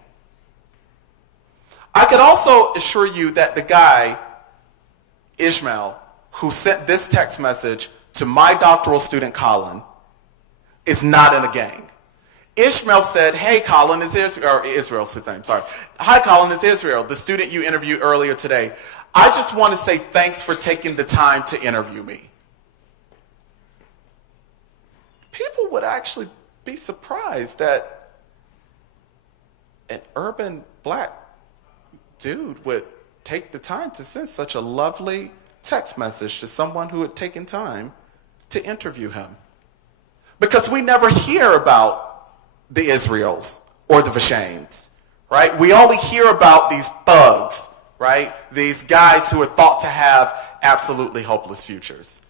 I could also assure you that the guy, Ishmael, who sent this text message to my doctoral student, Colin, is not in a gang. Ishmael said, hey, Colin, is Israel, or Israel's his name, sorry. Hi, Colin, is Israel, the student you interviewed earlier today. I just want to say thanks for taking the time to interview me. People would actually be surprised that an urban black dude would take the time to send such a lovely text message to someone who had taken time to interview him. Because we never hear about the Israels or the Vashanes, right? We only hear about these thugs, right? These guys who are thought to have absolutely hopeless futures.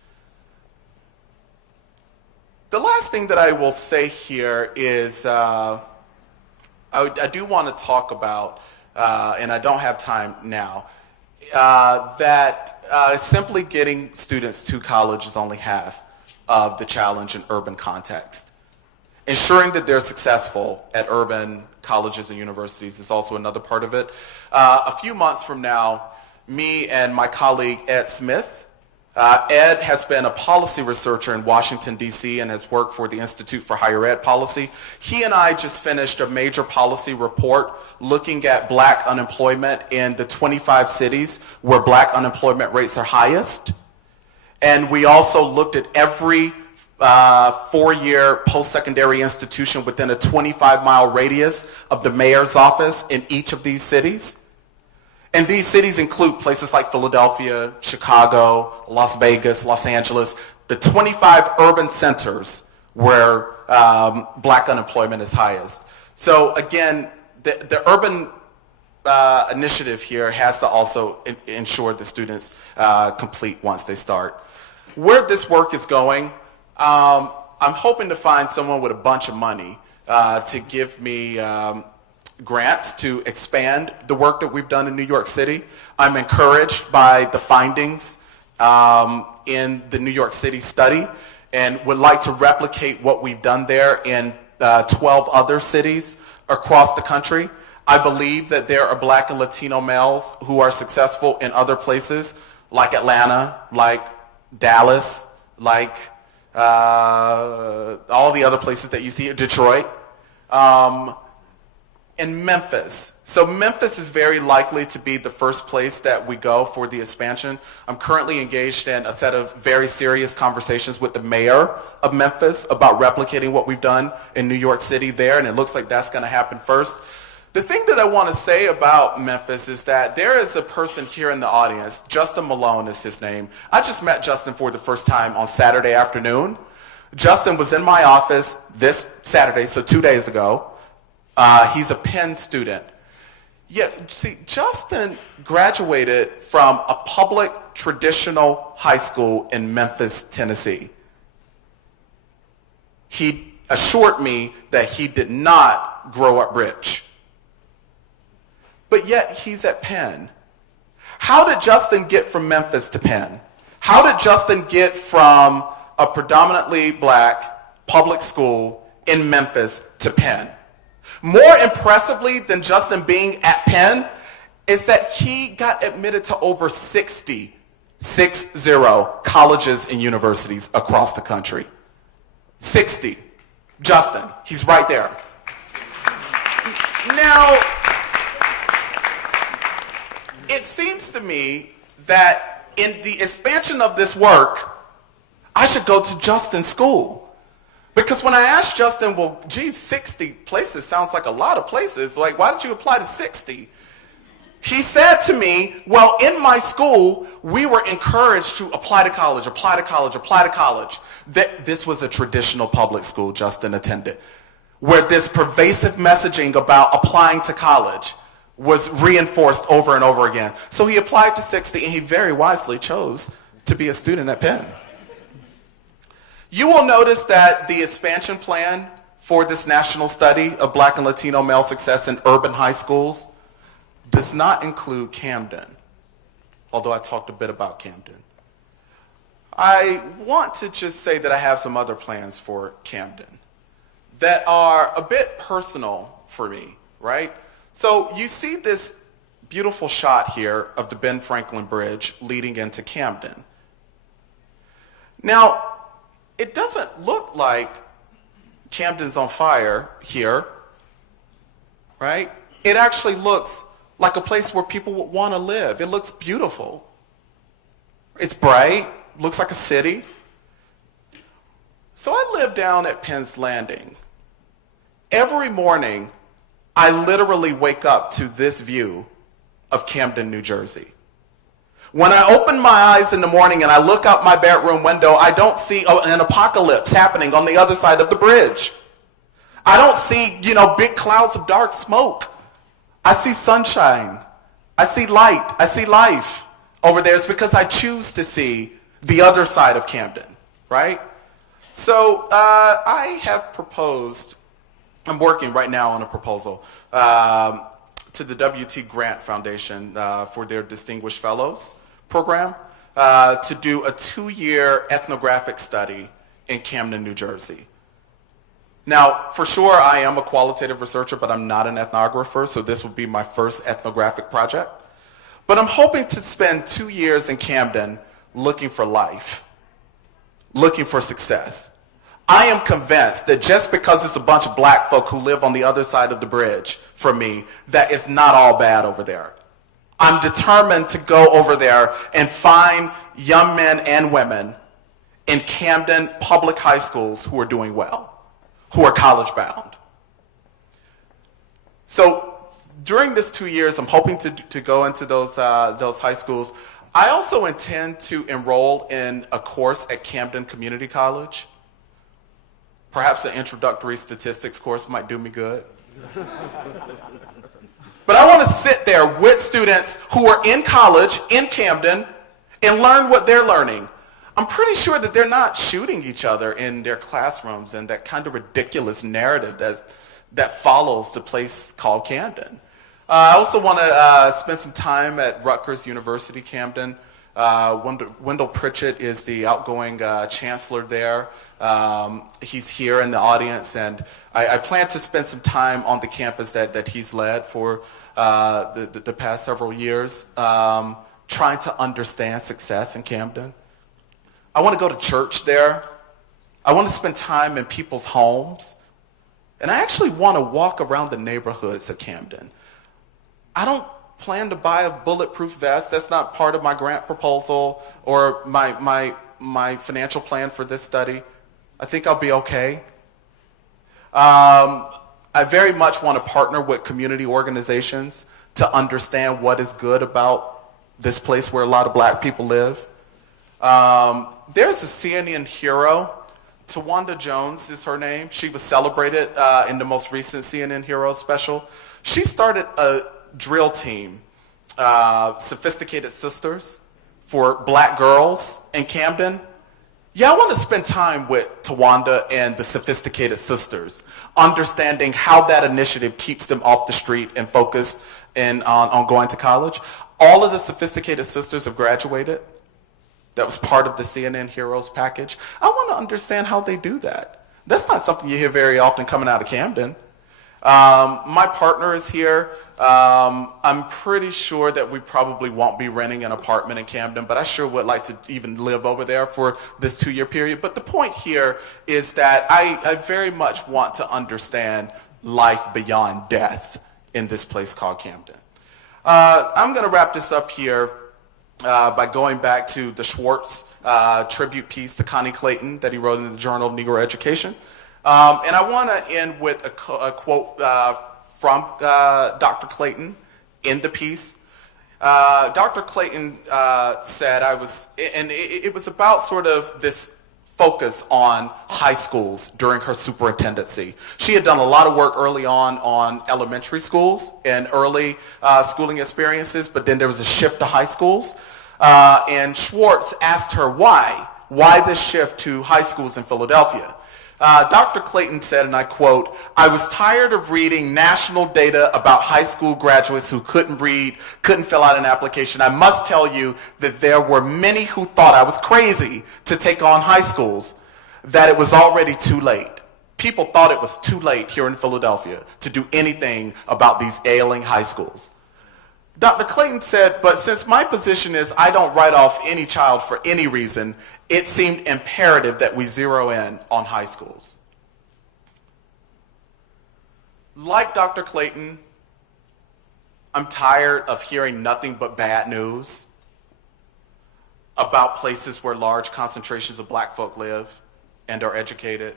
The last thing that I will say here is I do want to talk about, and I don't have time now, that simply getting students to college is only half of the challenge in urban context. Ensuring that they're successful at urban colleges and universities is also another part of it. A few months from now, me and my colleague Ed Smith, Ed has been a policy researcher in Washington, D.C. and has worked for the Institute for Higher Ed Policy. He and I just finished a major policy report looking at black unemployment in the 25 cities where black unemployment rates are highest. And we also looked at every four-year post-secondary institution within a 25-mile radius of the mayor's office in each of these cities. And these cities include places like Philadelphia, Chicago, Las Vegas, Los Angeles, the 25 urban centers where black unemployment is highest. So again, the urban initiative here has to also ensure the students complete once they start. Where this work is going, I'm hoping to find someone with a bunch of money to give me grants to expand the work that we've done in New York City. I'm encouraged by the findings in the New York City study and would like to replicate what we've done there in 12 other cities across the country. I believe that there are black and Latino males who are successful in other places like Atlanta, like Dallas, like all the other places that you see, Detroit. In Memphis. So Memphis is very likely to be the first place that we go for the expansion. I'm currently engaged in a set of very serious conversations with the mayor of Memphis about replicating what we've done in New York City there, and it looks like that's going to happen first. The thing that I want to say about Memphis is that there is a person here in the audience, Justin Malone is his name. I just met Justin for the first time on Saturday afternoon. Justin was in my office this Saturday, so 2 days ago. He's a Penn student. Yeah, see, Justin graduated from a public traditional high school in Memphis, Tennessee. He assured me that he did not grow up rich. But yet he's at Penn. How did Justin get from Memphis to Penn? How did Justin get from a predominantly black public school in Memphis to Penn? More impressively than Justin being at Penn is that he got admitted to over 60 colleges and universities across the country. 60. Justin, he's right there. Now, it seems to me that in the expansion of this work, I should go to Justin's school. Because when I asked Justin, well, geez, 60 places sounds like a lot of places. Like, why did you apply to 60? He said to me, well, in my school, we were encouraged to apply to college, apply to college, apply to college. This was a traditional public school Justin attended, where this pervasive messaging about applying to college was reinforced over and over again. So he applied to 60, and he very wisely chose to be a student at Penn. You will notice that the expansion plan for this national study of Black and Latino male success in urban high schools does not include Camden, although I talked a bit about Camden. I want to just say that I have some other plans for Camden that are a bit personal for me, right? So you see this beautiful shot here of the Ben Franklin Bridge leading into Camden. Now, it doesn't look like Camden's on fire here, right? It actually looks like a place where people would want to live. It looks beautiful. It's bright, looks like a city. So I live down at Penn's Landing. Every morning, I literally wake up to this view of Camden, New Jersey. When I open my eyes in the morning and I look out my bedroom window, I don't see an apocalypse happening on the other side of the bridge. I don't see, big clouds of dark smoke. I see sunshine. I see light. I see life over there. It's because I choose to see the other side of Camden, right? So I have proposed, I'm working right now on a proposal to the W.T. Grant Foundation for their Distinguished Fellows program to do a 2-year ethnographic study in Camden, New Jersey. Now, for sure, I am a qualitative researcher, but I'm not an ethnographer, so this would be my first ethnographic project. But I'm hoping to spend 2 years in Camden looking for life, looking for success. I am convinced that just because it's a bunch of black folk who live on the other side of the bridge for me, that it's not all bad over there. I'm determined to go over there and find young men and women in Camden public high schools who are doing well, who are college bound. So during this 2 years, I'm hoping to go into those high schools. I also intend to enroll in a course at Camden Community College. Perhaps an introductory statistics course might do me good. But I want to sit there with students who are in college in Camden and learn what they're learning. I'm pretty sure that they're not shooting each other in their classrooms and that kind of ridiculous narrative that follows the place called Camden. I also want to spend some time at Rutgers University, Camden. Wendell Pritchett is the outgoing chancellor there. He's here in the audience, and I plan to spend some time on the campus that he's led for the past several years, trying to understand success in Camden. I want to go to church there. I want to spend time in people's homes. And I actually want to walk around the neighborhoods of Camden. I don't plan to buy a bulletproof vest. That's not part of my grant proposal or my financial plan for this study. I think I'll be okay. I very much want to partner with community organizations to understand what is good about this place where a lot of black people live. There's a CNN hero, Tawanda Jones is her name. She was celebrated in the most recent CNN Hero special. She started a drill team, Sophisticated Sisters, for black girls in Camden. Yeah, I want to spend time with Tawanda and the Sophisticated Sisters, understanding how that initiative keeps them off the street and focused on going to college. All of the Sophisticated Sisters have graduated. That was part of the CNN Heroes package. I want to understand how they do that. That's not something you hear very often coming out of Camden. My partner is here. I'm pretty sure that we probably won't be renting an apartment in Camden, but I sure would like to even live over there for this 2-year period. But the point here is that I very much want to understand life beyond death in this place called Camden. I'm going to wrap this up here by going back to the Schwartz tribute piece to Connie Clayton that he wrote in the Journal of Negro Education. And I want to end with a quote from Dr. Clayton in the piece. Dr. Clayton said it was about sort of this focus on high schools during her superintendency. She had done a lot of work early on elementary schools and early schooling experiences, but then there was a shift to high schools. And Schwartz asked her why this shift to high schools in Philadelphia. Dr. Clayton said, and I quote, "I was tired of reading national data about high school graduates who couldn't read, couldn't fill out an application. I must tell you that there were many who thought I was crazy to take on high schools, that it was already too late." People thought it was too late here in Philadelphia to do anything about these ailing high schools. Dr. Clayton said, "But since my position is I don't write off any child for any reason, it seemed imperative that we zero in on high schools." Like Dr. Clayton, I'm tired of hearing nothing but bad news about places where large concentrations of black folk live and are educated.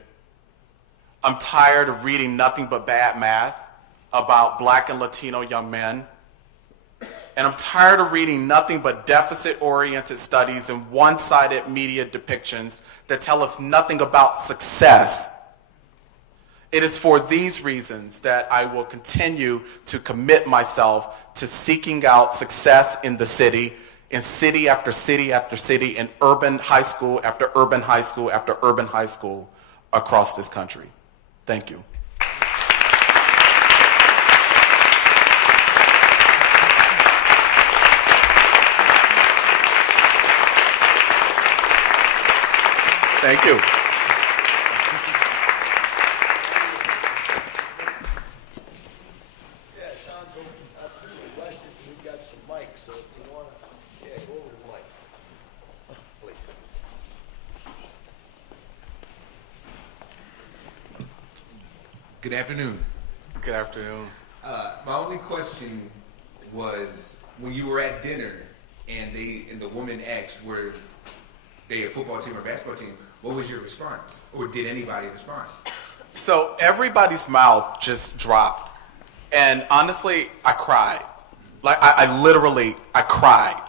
I'm tired of reading nothing but bad math about black and Latino young men. And I'm tired of reading nothing but deficit-oriented studies and one-sided media depictions that tell us nothing about success. It is for these reasons that I will continue to commit myself to seeking out success in the city, in city after city after city, in urban high school after urban high school after urban high school across this country. Thank you. Thank you. Yeah, Shaun, so some questions. We've got some mics, so if you want to, go over to the mic. Please. Good afternoon. Good afternoon. My only question was when you were at dinner and the woman asked were they a football team or basketball team, what was your response? Or did anybody respond? So everybody's mouth just dropped. And honestly, I cried. Like I literally cried.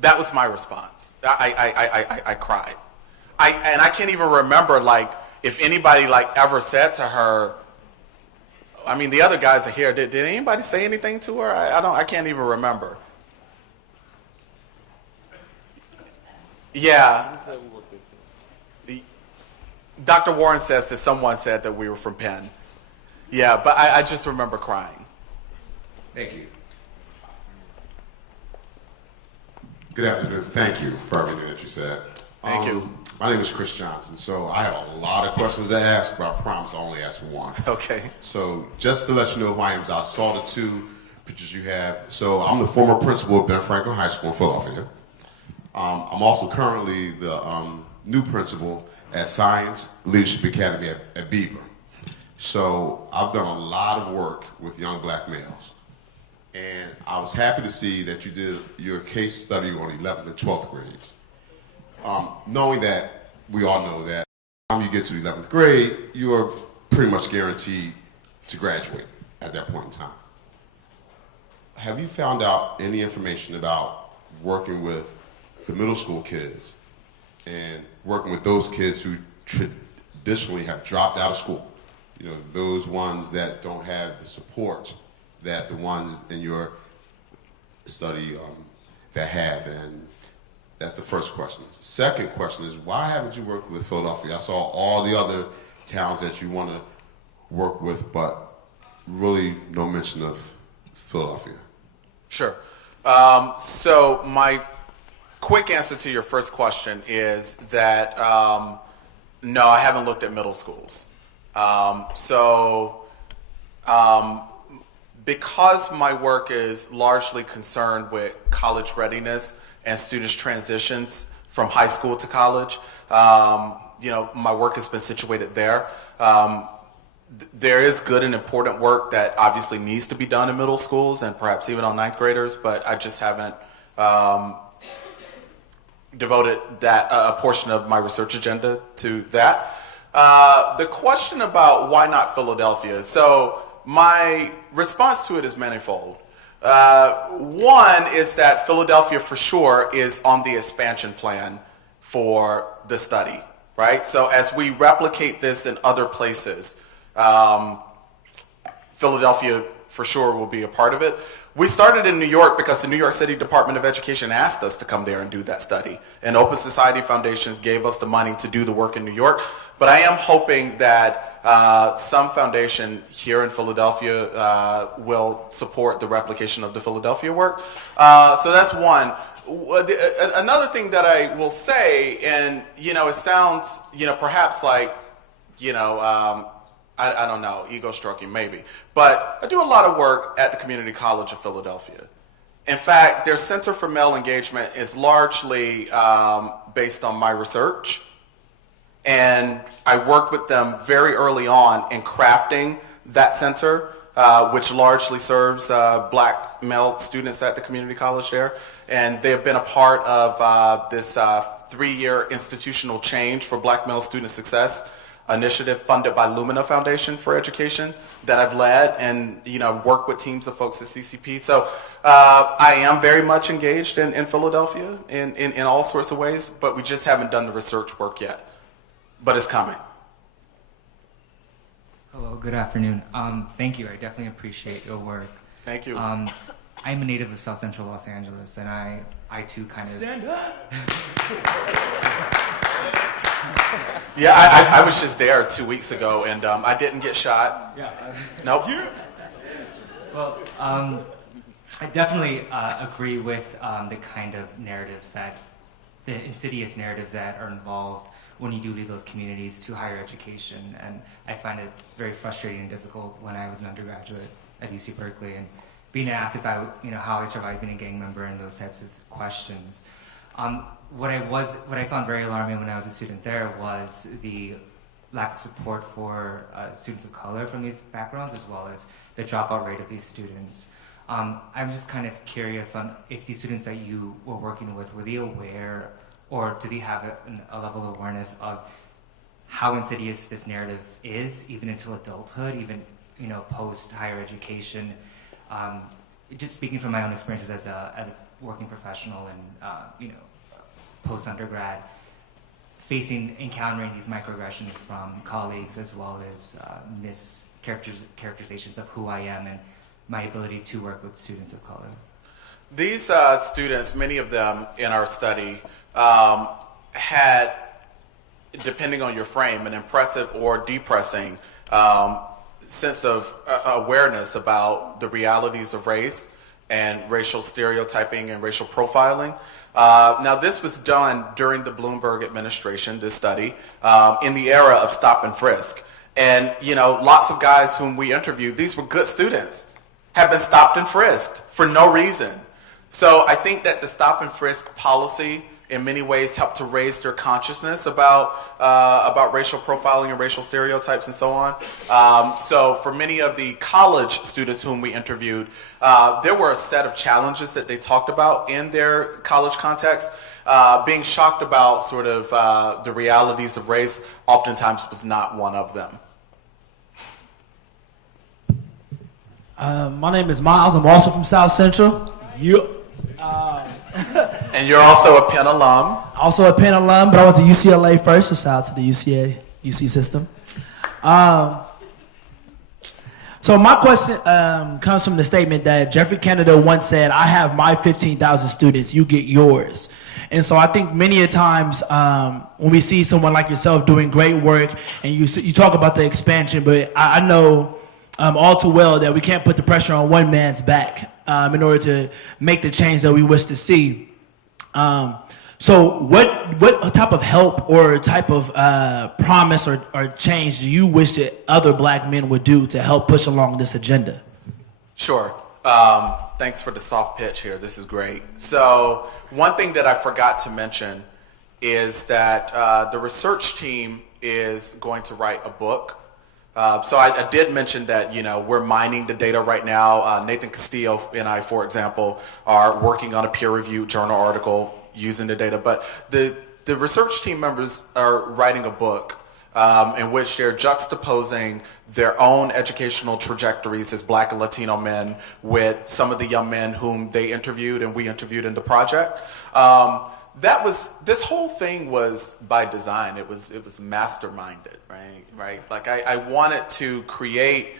That was my response. I cried. And I can't even remember like if anybody like ever said to her, I mean the other guys are here, did anybody say anything to her? I can't even remember. Yeah. Dr. Warren says that someone said that we were from Penn. Yeah, but I just remember crying. Thank you. Good afternoon. Thank you for everything that you said. Thank you. My name is Chris Johnson, so I have a lot of questions to ask, but I promise I'll only ask one. Okay. So just to let you know who I am, I saw the two pictures you have. So I'm the former principal of Ben Franklin High School in Philadelphia. I'm also currently the new principal at Science Leadership Academy at Beaver. So I've done a lot of work with young black males. And I was happy to see that you did your case study on 11th and 12th grades. Knowing that, we all know that by the time you get to the 11th grade, you are pretty much guaranteed to graduate at that point in time. Have you found out any information about working with the middle school kids and working with those kids who traditionally have dropped out of school? You know, those ones that don't have the support that the ones in your study that have, and that's the first question. Second question is, why haven't you worked with Philadelphia? I saw all the other towns that you want to work with, but really no mention of Philadelphia. Sure. So my quick answer to your first question is that no, I haven't looked at middle schools. Because my work is largely concerned with college readiness and students' transitions from high school to college, my work has been situated there. There is good and important work that obviously needs to be done in middle schools and perhaps even on ninth graders, but I just haven't devoted that a portion of my research agenda to that. The question about why not Philadelphia. So my response to it is manifold. One is that Philadelphia for sure is on the expansion plan for the study, right? So as we replicate this in other places, Philadelphia for sure will be a part of it. We started in New York because the New York City Department of Education asked us to come there and do that study. And Open Society Foundations gave us the money to do the work in New York. But I am hoping that some foundation here in Philadelphia will support the replication of the Philadelphia work. So that's one. Another thing that I will say, and it sounds, perhaps like, I don't know, ego stroking maybe, but I do a lot of work at the Community College of Philadelphia. In fact, their Center for Male Engagement is largely based on my research, and I worked with them very early on in crafting that center, which largely serves black male students at the community college there, and they have been a part of this 3-year institutional change for black male student success initiative funded by Lumina Foundation for Education that I've led, and worked with teams of folks at CCP. So I am very much engaged in Philadelphia in all sorts of ways, but we just haven't done the research work yet. But it's coming. Hello, good afternoon. Thank you. I definitely appreciate your work. Thank you. I'm a native of South Central Los Angeles, and I too kind of... Stand up! Yeah, I was just there 2 weeks ago, and I didn't get shot. Yeah. Nope. Well, I definitely agree with the kind of narratives the insidious narratives that are involved when you do leave those communities to higher education. And I find it very frustrating and difficult when I was an undergraduate at UC Berkeley and being asked if how I survived being a gang member and those types of questions. What I found very alarming when I was a student there was the lack of support for students of color from these backgrounds, as well as the dropout rate of these students. I'm just kind of curious on if these students that you were working with, were they aware, or do they have a level of awareness of how insidious this narrative is, even until adulthood, even post higher education? Just speaking from my own experiences as a working professional and post undergrad, encountering these microaggressions from colleagues, as well as mischaracterizations of who I am and my ability to work with students of color. These students, many of them in our study, had, depending on your frame, an impressive or depressing sense of awareness about the realities of race and racial stereotyping and racial profiling. Now, this was done during the Bloomberg administration, this study, in the era of stop and frisk. And, lots of guys whom we interviewed, these were good students, have been stopped and frisked for no reason. So I think that the stop and frisk policy in many ways helped to raise their consciousness about racial profiling and racial stereotypes and so on. So for many of the college students whom we interviewed, there were a set of challenges that they talked about in their college context. Being shocked about sort of the realities of race oftentimes was not one of them. My name is Miles. I'm also from South Central. And you're also a Penn alum. Also a Penn alum, but I went to UCLA first, so shout out to the UC system. So my question comes from the statement that Jeffrey Kennedy once said, "I have my 15,000 students, you get yours." And so I think many a times when we see someone like yourself doing great work, and you talk about the expansion, but I know all too well that we can't put the pressure on one man's back in order to make the change that we wish to see. So what type of help or type of promise or change do you wish that other black men would do to help push along this agenda? Sure. Thanks for the soft pitch here. This is great. So one thing that I forgot to mention is that the research team is going to write a book. So I did mention that, we're mining the data right now. Nathan Castillo and I, for example, are working on a peer-reviewed journal article using the data. But the research team members are writing a book in which they're juxtaposing their own educational trajectories as Black and Latino men with some of the young men whom they interviewed and we interviewed in the project. This whole thing was by design. It was masterminded, right? Like I wanted to create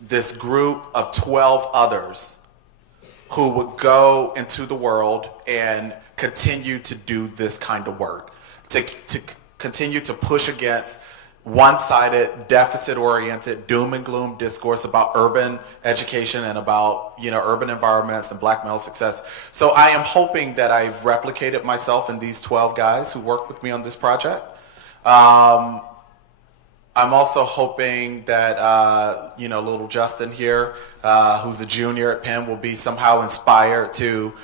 this group of 12 others who would go into the world and continue to do this kind of work, to continue to push against one-sided, deficit-oriented, doom and gloom discourse about urban education and about, urban environments and Black male success. So I am hoping that I've replicated myself in these 12 guys who work with me on this project. I'm also hoping that, little Justin here, who's a junior at Penn, will be somehow inspired to,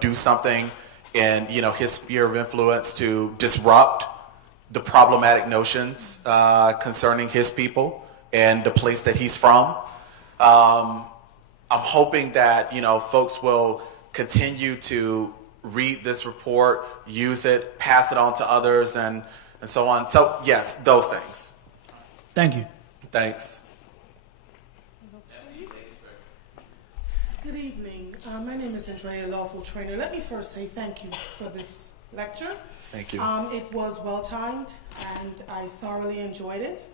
do something in, his sphere of influence to disrupt the problematic notions concerning his people and the place that he's from. I'm hoping that, folks will continue to read this report, use it, pass it on to others, and so on. So, yes, those things. Thank you. Thanks. Good evening. My name is Andrea, lawful trainer. Let me first say thank you for this lecture. Thank you. It was well-timed, and I thoroughly enjoyed it.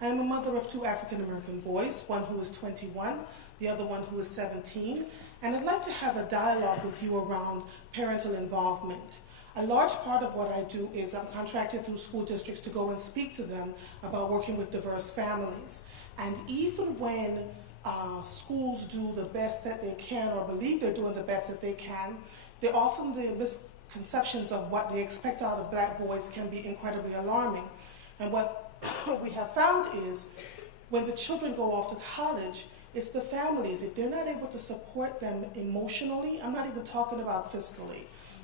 I am a mother of 2 African-American boys, one who is 21, the other one who is 17, and I'd like to have a dialogue with you around parental involvement. A large part of what I do is I'm contracted through school districts to go and speak to them about working with diverse families. And even when schools do the best that they can or believe they're doing the best that they can, they're often the misconceptions of what they expect out of Black boys can be incredibly alarming. And what we have found is when the children go off to college, it's the families. If they're not able to support them emotionally, I'm not even talking about fiscally,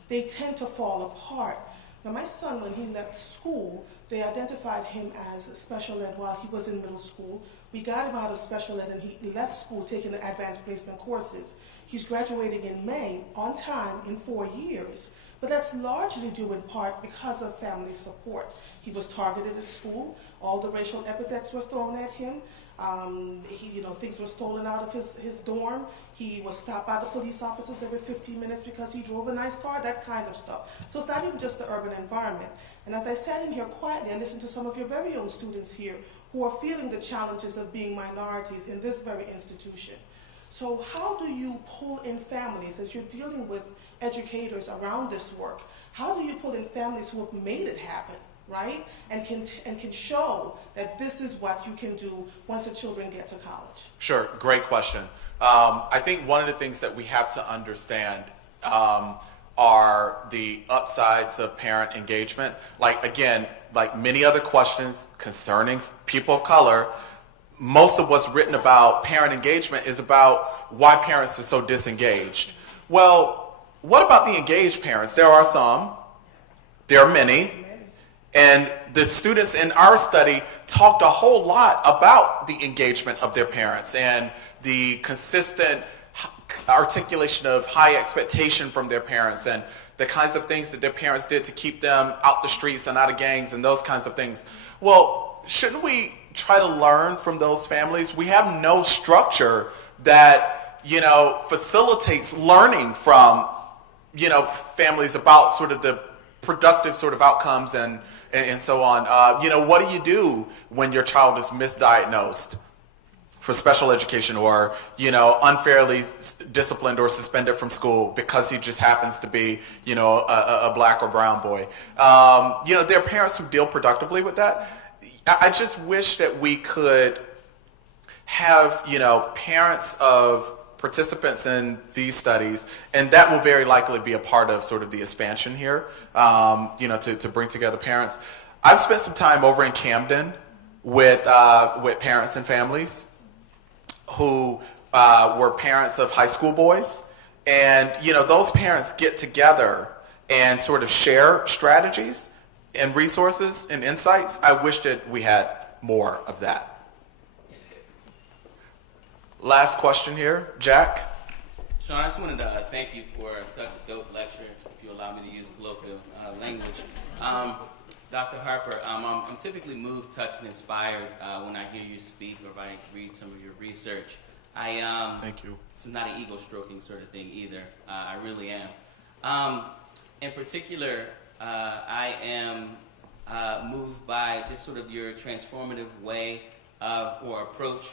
they tend to fall apart. Now my son, when he left school, they identified him as special ed while he was in middle school. We got him out of special ed and he left school taking the advanced placement courses. He's graduating in May on time in 4 years. But that's largely due in part because of family support. He was targeted at school. All the racial epithets were thrown at him. Things were stolen out of his dorm. He was stopped by the police officers every 15 minutes because he drove a nice car, that kind of stuff. So it's not even just the urban environment. And as I sat in here quietly, I listened to some of your very own students here who are feeling the challenges of being minorities in this very institution. So how do you pull in families as you're dealing with educators around this work? How do you pull in families who have made it happen, right? And can show that this is what you can do once the children get to college? Sure, great question. I think one of the things that we have to understand are the upsides of parent engagement. Like many other questions concerning people of color, most of what's written about parent engagement is about why parents are so disengaged. Well, what about the engaged parents? There are some, there are many, and the students in our study talked a whole lot about the engagement of their parents and the consistent articulation of high expectation from their parents and the kinds of things that their parents did to keep them out the streets and out of gangs and those kinds of things. Well, shouldn't we try to learn from those families? We have no structure that, facilitates learning from, families about sort of the productive sort of outcomes and so on. What do you do when your child is misdiagnosed for special education or, unfairly disciplined or suspended from school because he just happens to be, a Black or brown boy? There are parents who deal productively with that. I just wish that we could have, parents of participants in these studies, and that will very likely be a part of sort of the expansion here, to bring together parents. I've spent some time over in Camden with parents and families who were parents of high school boys, and those parents get together and sort of share strategies and resources and insights. I wish that we had more of that. Last question here, Jack. Shaun, I just wanted to thank you for such a dope lecture, if you allow me to use colloquial language. Dr. Harper, I'm typically moved, touched, and inspired when I hear you speak or if I read some of your research. Thank you. This is not an ego stroking sort of thing either. I really am. In particular, I am moved by just sort of your transformative way or approach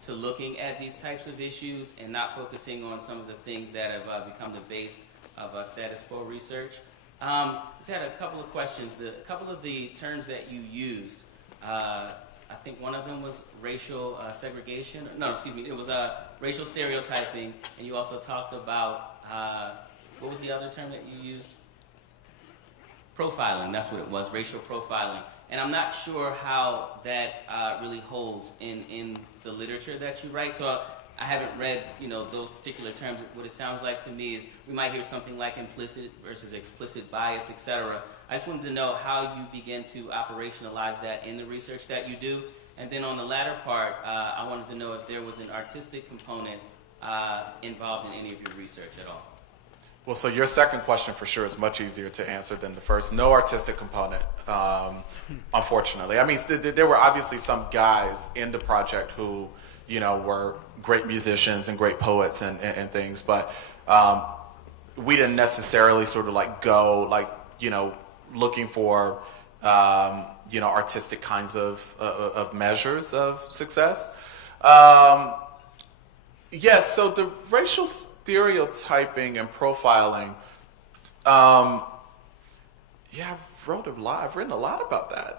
to looking at these types of issues and not focusing on some of the things that have become the base of status quo research. I just had a couple of questions. A couple of the terms that you used, I think one of them was racial segregation. No, excuse me, it was racial stereotyping, and you also talked about, what was the other term that you used? Profiling, that's what it was, racial profiling. And I'm not sure how that really holds in the literature that you write. So I haven't read, those particular terms. What it sounds like to me is we might hear something like implicit versus explicit bias, etc. I just wanted to know how you begin to operationalize that in the research that you do. And then on the latter part, I wanted to know if there was an artistic component involved in any of your research at all. Well, so your second question for sure is much easier to answer than the first. No artistic component, unfortunately. I mean, there were obviously some guys in the project who, were great musicians and great poets and things, but we didn't necessarily sort of go looking for artistic kinds of measures of success. Yes, so the racial stereotyping and profiling, I've written a lot about that,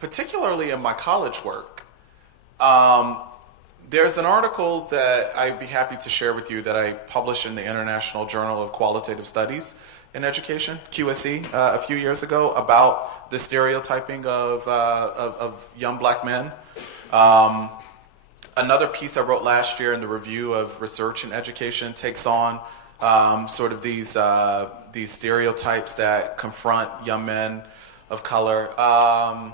particularly in my college work. There's an article that I'd be happy to share with you that I published in the International Journal of Qualitative Studies in Education, QSE, a few years ago about the stereotyping of young black men. Another piece I wrote last year in the Review of Research in Education takes on sort of these stereotypes that confront young men of color. I've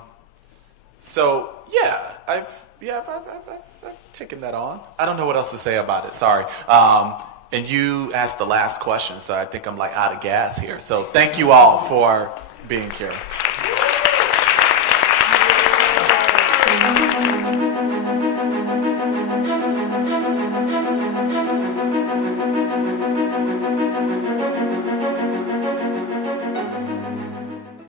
taken that on. I don't know what else to say about it. Sorry. And you asked the last question, so I think I'm out of gas here. So thank you all for being here.